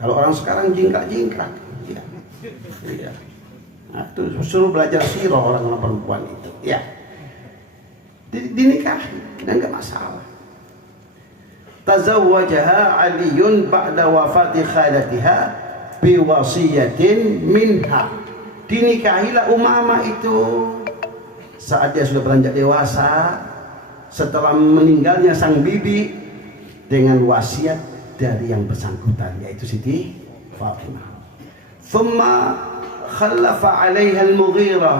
Kalau orang sekarang jingkrak-jingkrak, ya. Ya. Nah, itu suruh belajar sirah orang-orang perempuan itu, ya. Dinikahi dan enggak masalah. Tazawwajaha Aliun ba'da wafati khalatiha biwasiyatin minha. Dinikahilah Umamah itu saat dia sudah beranjak dewasa setelah meninggalnya sang bibi dengan wasiat dari yang bersangkutan yaitu Siti Fatimah. Thumma khallafa 'alaiha al-Mughirah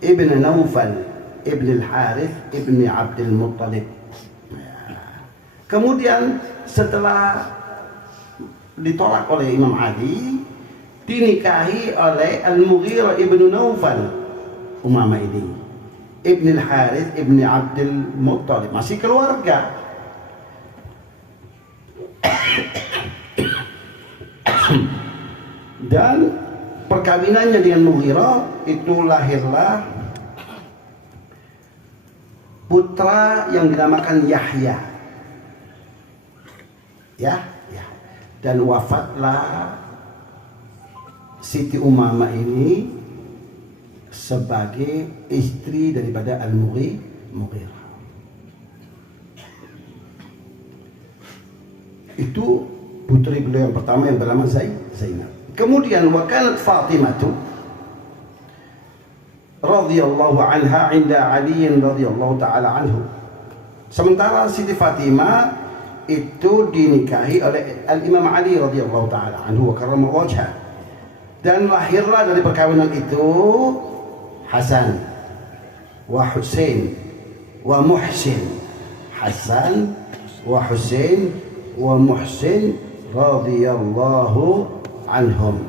ibn Naufal ibn al-Harith ibn Abdul Muttalib. Kemudian setelah ditolak oleh Imam Ali, dinikahi oleh Al-Mughirah ibn Naufal. Umamah ini ibn al-Harith ibn Abdul Muttalib, masih keluarga. Dan perkawinannya dengan Mughirah itu lahirlah putra yang dinamakan Yahya. Ya. Dan wafatlah Siti Umamah ini sebagai istri daripada Al-Mughirah. Itu putri beliau yang pertama yang bernama Zainab. Kemudian wakanat Fatimah radhiyallahu anha inda Ali radhiyallahu taala anhu. Sementara Siti Fatimah itu dinikahi oleh Al-Imam Ali radhiyallahu taala anhu wa karrama wajhah. Dan lahirlah dari perkawinan itu Hasan wa Husain wa Muhsin. Hasan wa Husain wa Muhsin radhiyallahu anhum.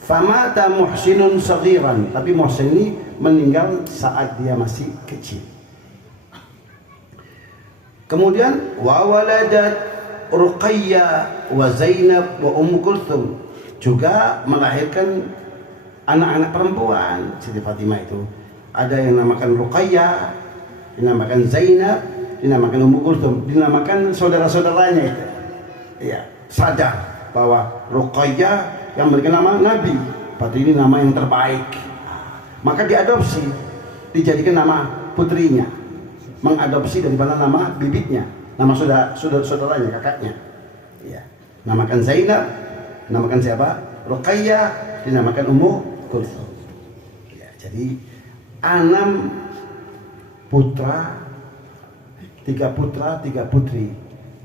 Famata Muhsinun saghiran, tapi Muhsin ini meninggal saat dia masih kecil. Kemudian wa waladat Ruqayyah wa Zainab wa Kulthum, juga melahirkan anak-anak perempuan Siti Fatimah itu. Ada yang namakan Ruqayyah, dinamakan Zainab, dinamakan Kulthum, dinamakan saudara-saudaranya itu. Ya, sadar bahwa Ruqayyah yang memberikan nama Nabi, berarti ini nama yang terbaik. Maka diadopsi, dijadikan nama putrinya. Mengadopsi daripada nama bibitnya, nama saudaranya, kakaknya. Ya. Namakan Zainab, namakan siapa? Ruqayyah, dinamakan Kulthum. Ya, jadi 6 putra, 3 putra, 3 putri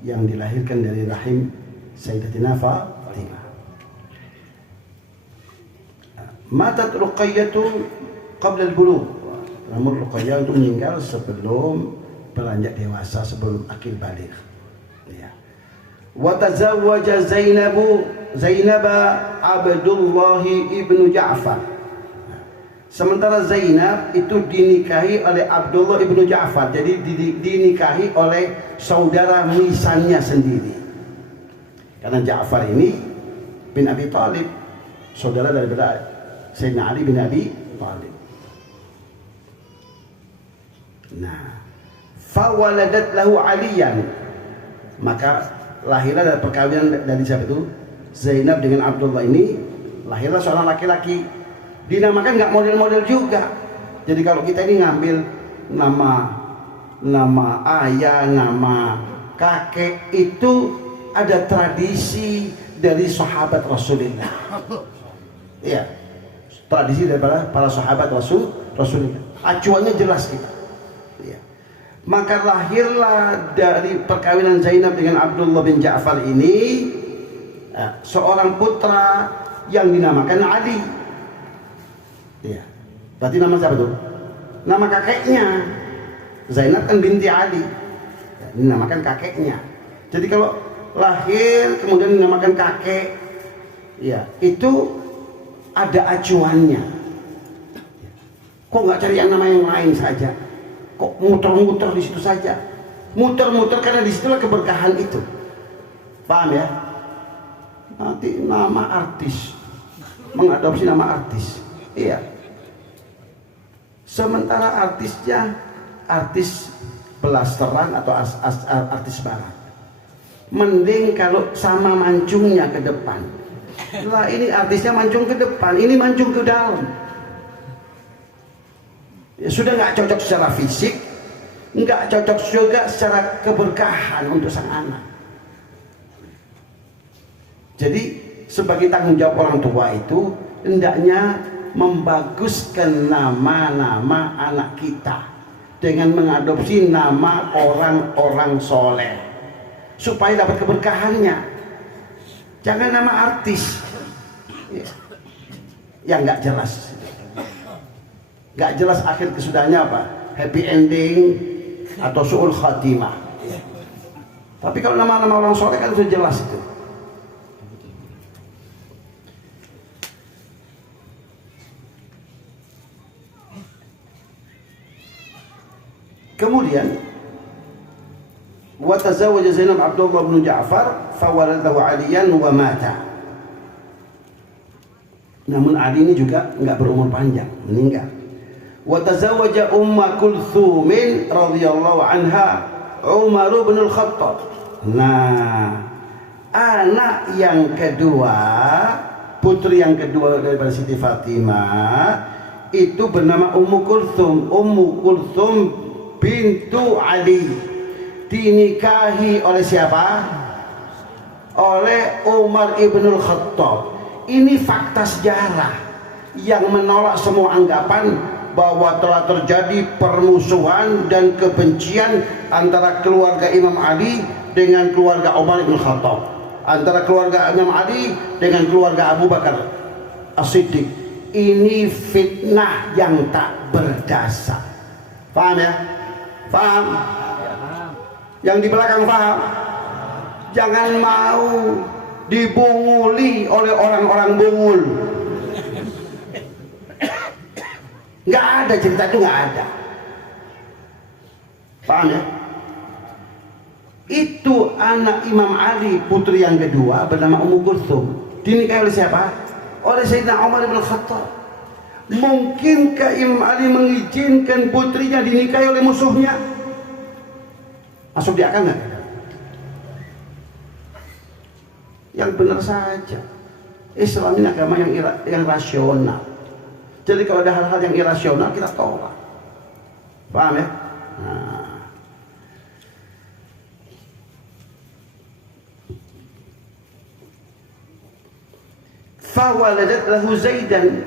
yang dilahirkan dari rahim Sayyidatina Fatimah. Matat Ruqayyah qabla al-bulugh. Namun Ruqayyah itu meninggal sebelum beranjak dewasa, sebelum akil baligh. Ya. Wa tazawwaja Zainab Abdullah ibnu Ja'far. Sementara Zainab itu dinikahi oleh Abdullah ibnu Ja'far. Jadi dinikahi oleh saudara misannya sendiri. Karena Ja'far ini bin Abi Thalib, saudara daripada Sayyidina Ali bin Abi Thalib. Nah, fawaladat lahu Aliyan, maka lahirlah dari perkawinan dari siapa itu? Zainab dengan Abdullah ini lahirlah seorang laki-laki. Dinamakan nggak model-model juga. Jadi kalau kita ini ngambil nama ayah, nama kakek, itu ada tradisi dari sahabat Rasulullah. Iya, tradisi dari para sahabat Rasulullah. Acuannya jelas kita. Iya. Maka lahirlah dari perkawinan Zainab dengan Abdullah bin Ja'far ini seorang putra yang dinamakan Ali. Iya. Berarti nama siapa tuh? Nama kakeknya. Zainab kan binti Ali. Dinamakan kakeknya. Jadi kalau lahir kemudian dinamakan kakek, ya itu ada acuannya. Kok nggak cari yang nama yang lain saja? Kok muter-muter di situ saja? Muter-muter karena disitulah keberkahan itu. Paham ya? Nanti nama artis, mengadopsi nama artis. Iya. Sementara artisnya artis belasteran atau artis barat. Mending kalau sama mancungnya ke depan. Lah ini artisnya mancung ke depan, ini mancung ke dalam. Ya, sudah nggak cocok secara fisik, nggak cocok juga secara keberkahan untuk sang anak. Jadi sebagai tanggung jawab orang tua itu hendaknya membaguskan nama-nama anak kita dengan mengadopsi nama orang-orang soleh supaya dapat keberkahannya. Jangan nama artis yang nggak jelas. Gak jelas akhir kesudahannya apa, happy ending atau su'ul khatimah. Tapi kalau nama-nama orang soleh kan sudah jelas itu. Kemudian wa tazawwaja Zainab Abdullah bin Ja'far fawaladahu Aliyan wa mata. Namun Ali ini juga nggak berumur panjang, meninggal. Wa tazawwaja Umma Kulthum radhiyallahu anha Umar bin Al-Khattab. Nah, anak yang kedua, putri yang kedua daripada Siti Fatimah itu bernama Ummu Kulthum. Ummu Kulthum bintu Ali. Dinikahi oleh siapa? Oleh Umar ibn Al-Khattab. Ini fakta sejarah yang menolak semua anggapan bahwa telah terjadi permusuhan dan kebencian antara keluarga Imam Ali dengan keluarga Umar bin Khattab, antara keluarga Imam Ali dengan keluarga Abu Bakar As-Siddiq. Ini fitnah yang tak berdasar. Paham ya? Paham? Yang di belakang paham? Jangan mau dibunguli oleh orang-orang bungul. Nggak ada cerita itu, nggak ada. Paham ya? Itu anak Imam Ali, putri yang kedua bernama Ummu Kulthum. Dinikahi oleh siapa? Oleh Sayyidina Umar bin Khattab. Mungkinkah Imam Ali mengizinkan putrinya dinikahi oleh musuhnya? Masuk di akal nggak? Yang benar saja. Islam ini agama yang rasional. Jadi kalau ada hal-hal yang irasional kita tolak. Paham ya? Nah. Fawaladat lahu Zaidan.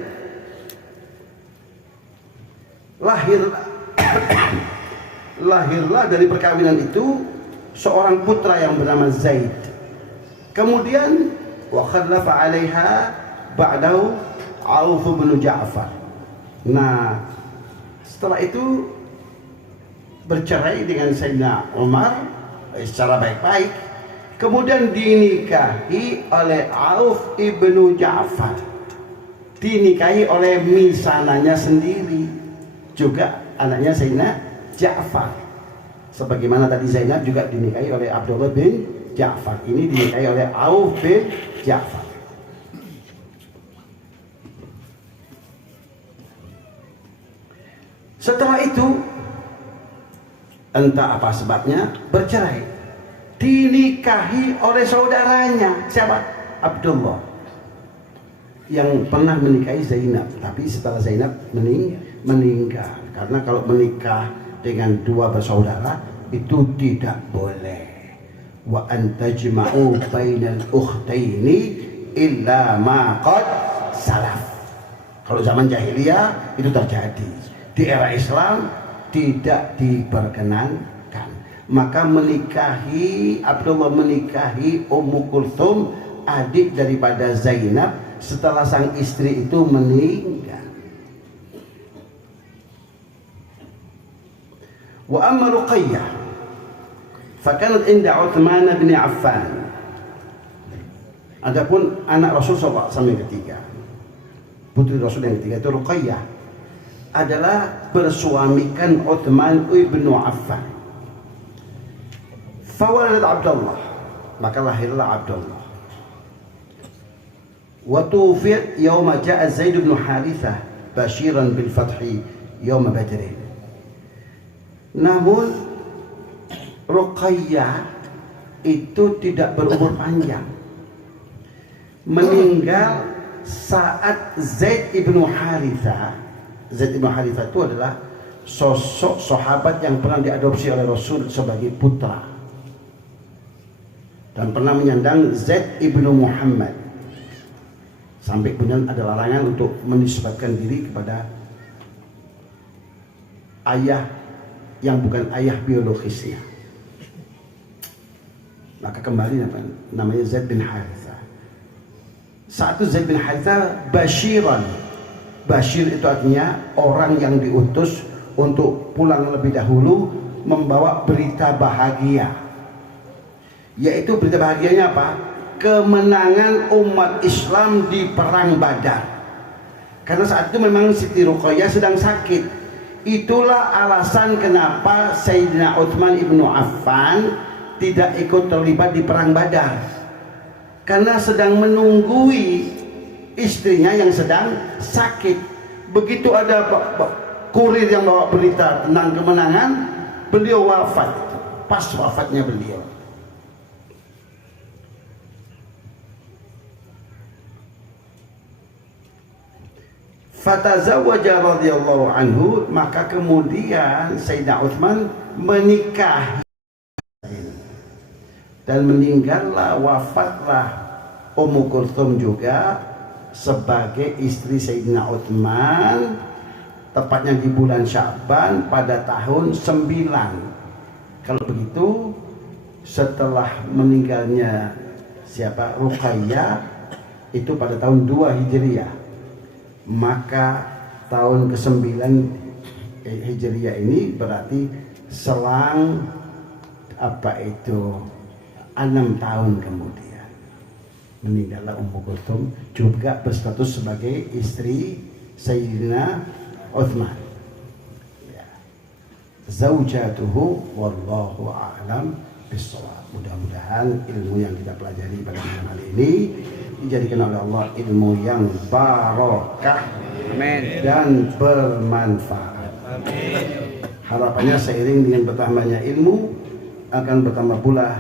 Lahirlah dari perkawinan itu seorang putra yang bernama Zaid. Kemudian wa khallafa 'alaiha ba'dahu Auf bin Ja'far. Nah, setelah itu bercerai dengan Sayyidina Umar secara baik-baik. Kemudian dinikahi oleh Auf ibnu Ja'far. Dinikahi oleh misananya sendiri, juga anaknya Sayyidina Ja'far. Sebagaimana tadi Zainab juga dinikahi oleh Abdullah bin Ja'far. Ini dinikahi oleh Auf bin Ja'far. Setelah itu entah apa sebabnya bercerai. Dinikahi oleh saudaranya. Siapa? Abdullah yang pernah menikahi Zainab, tapi setelah Zainab meninggal. Karena kalau menikah dengan dua bersaudara itu tidak boleh. Wa antajma'u bainal ukhtaini illa ma qad salaf. Kalau zaman jahiliyah itu terjadi. Di era Islam tidak diperkenankan. Maka Abdullah menikahi Ummu Kulthum, adik daripada Zainab, setelah sang istri itu meninggal. Wa amma Ruqayyah fakanat inda Uthman bin Affan. Adapun anak Rasul SAW yang ketiga, putri Rasul yang ketiga itu Ruqayyah, adalah bersuamikan Uthman bin Affan. Fawaladat Abdullah, maka lahirlah Abdullah. Wa tuwfiyat yawma ja'a Zaid bin Harithah bashiran bil fathi yawma Badr. Namun Ruqayyah itu tidak berumur panjang, meninggal saat Zaid bin Harithah. Zaid bin Harithah itu adalah sosok sahabat yang pernah diadopsi oleh Rasul sebagai putra dan pernah menyandang Zaid ibnu Muhammad, sampai kemudian ada larangan untuk menisbatkan diri kepada ayah yang bukan ayah biologisnya. Maka kembali namanya Zaid bin Harithah. Saat itu Zaid bin Harithah bashiran. Bashir itu artinya orang yang diutus untuk pulang lebih dahulu membawa berita bahagia. Yaitu berita bahagianya apa? Kemenangan umat Islam di perang Badar. Karena saat itu memang Siti Ruqayyah sedang sakit. Itulah alasan kenapa Sayyidina Uthman ibnu Affan tidak ikut terlibat di perang Badar, karena sedang menunggui istrinya yang sedang sakit. Begitu ada kurir yang bawa berita tentang kemenangan, beliau wafat. Pas wafatnya beliau, fatazawwaja radhiyallahu anhu, maka kemudian Sayyidina Uthman menikah dan meninggallah, wafatlah Ummu Kulthum juga sebagai istri Sayyidina Uthman, tepatnya di bulan Sya'ban pada tahun 9. Kalau begitu setelah meninggalnya Ruqayyah itu pada tahun 2 Hijriah, maka tahun ke-9 Hijriah ini berarti selang 6 tahun kemudian meninggallah Ummu Kulthum, juga berstatus sebagai istri Sayyidina Uthman. Ya. Zaujatuhu wallahu a'lam bissawab. Mudah-mudahan ilmu yang kita pelajari pada malam hari ini dijadikan oleh Allah ilmu yang barokah, amin, dan bermanfaat. Amin. Harapannya seiring dengan bertambahnya ilmu akan bertambah pula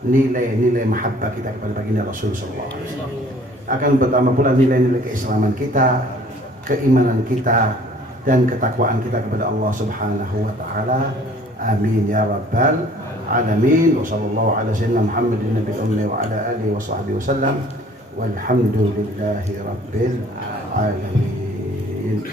nilai-nilai mahabbah kita kepada baginda Rasul sallallahu alaihi wasallam. Akan bertambah pula nilai-nilai keislaman kita, keimanan kita, dan ketakwaan kita kepada Allah Subhanahu wa taala. Amin ya rabbal alamin. Wa sallallahu ala sayyidina Muhammadin nabiyil ummi wa ala alihi wa sahbihi wasallam. Walhamdulillahi rabbil alamin.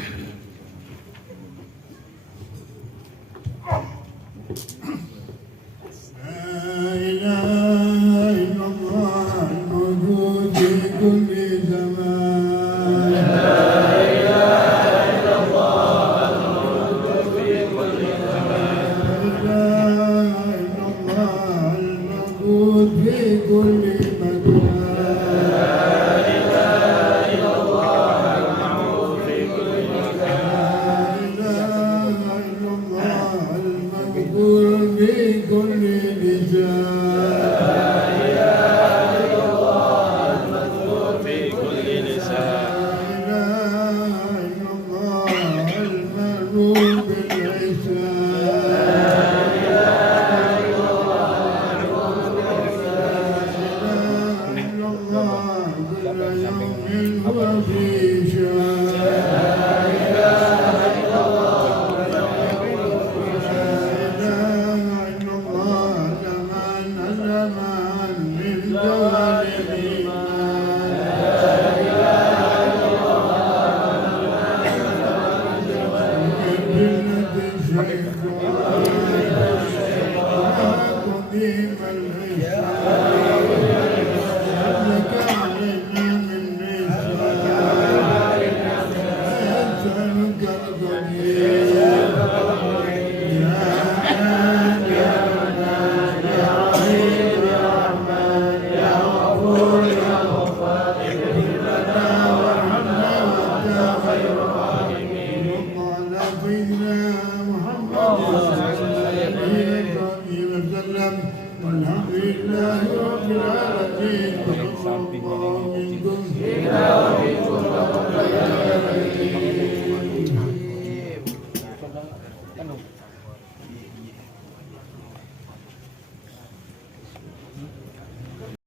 Allah سيدنا محمد وعلى آله وصحبه وسلم والحمد لله رب العالمين.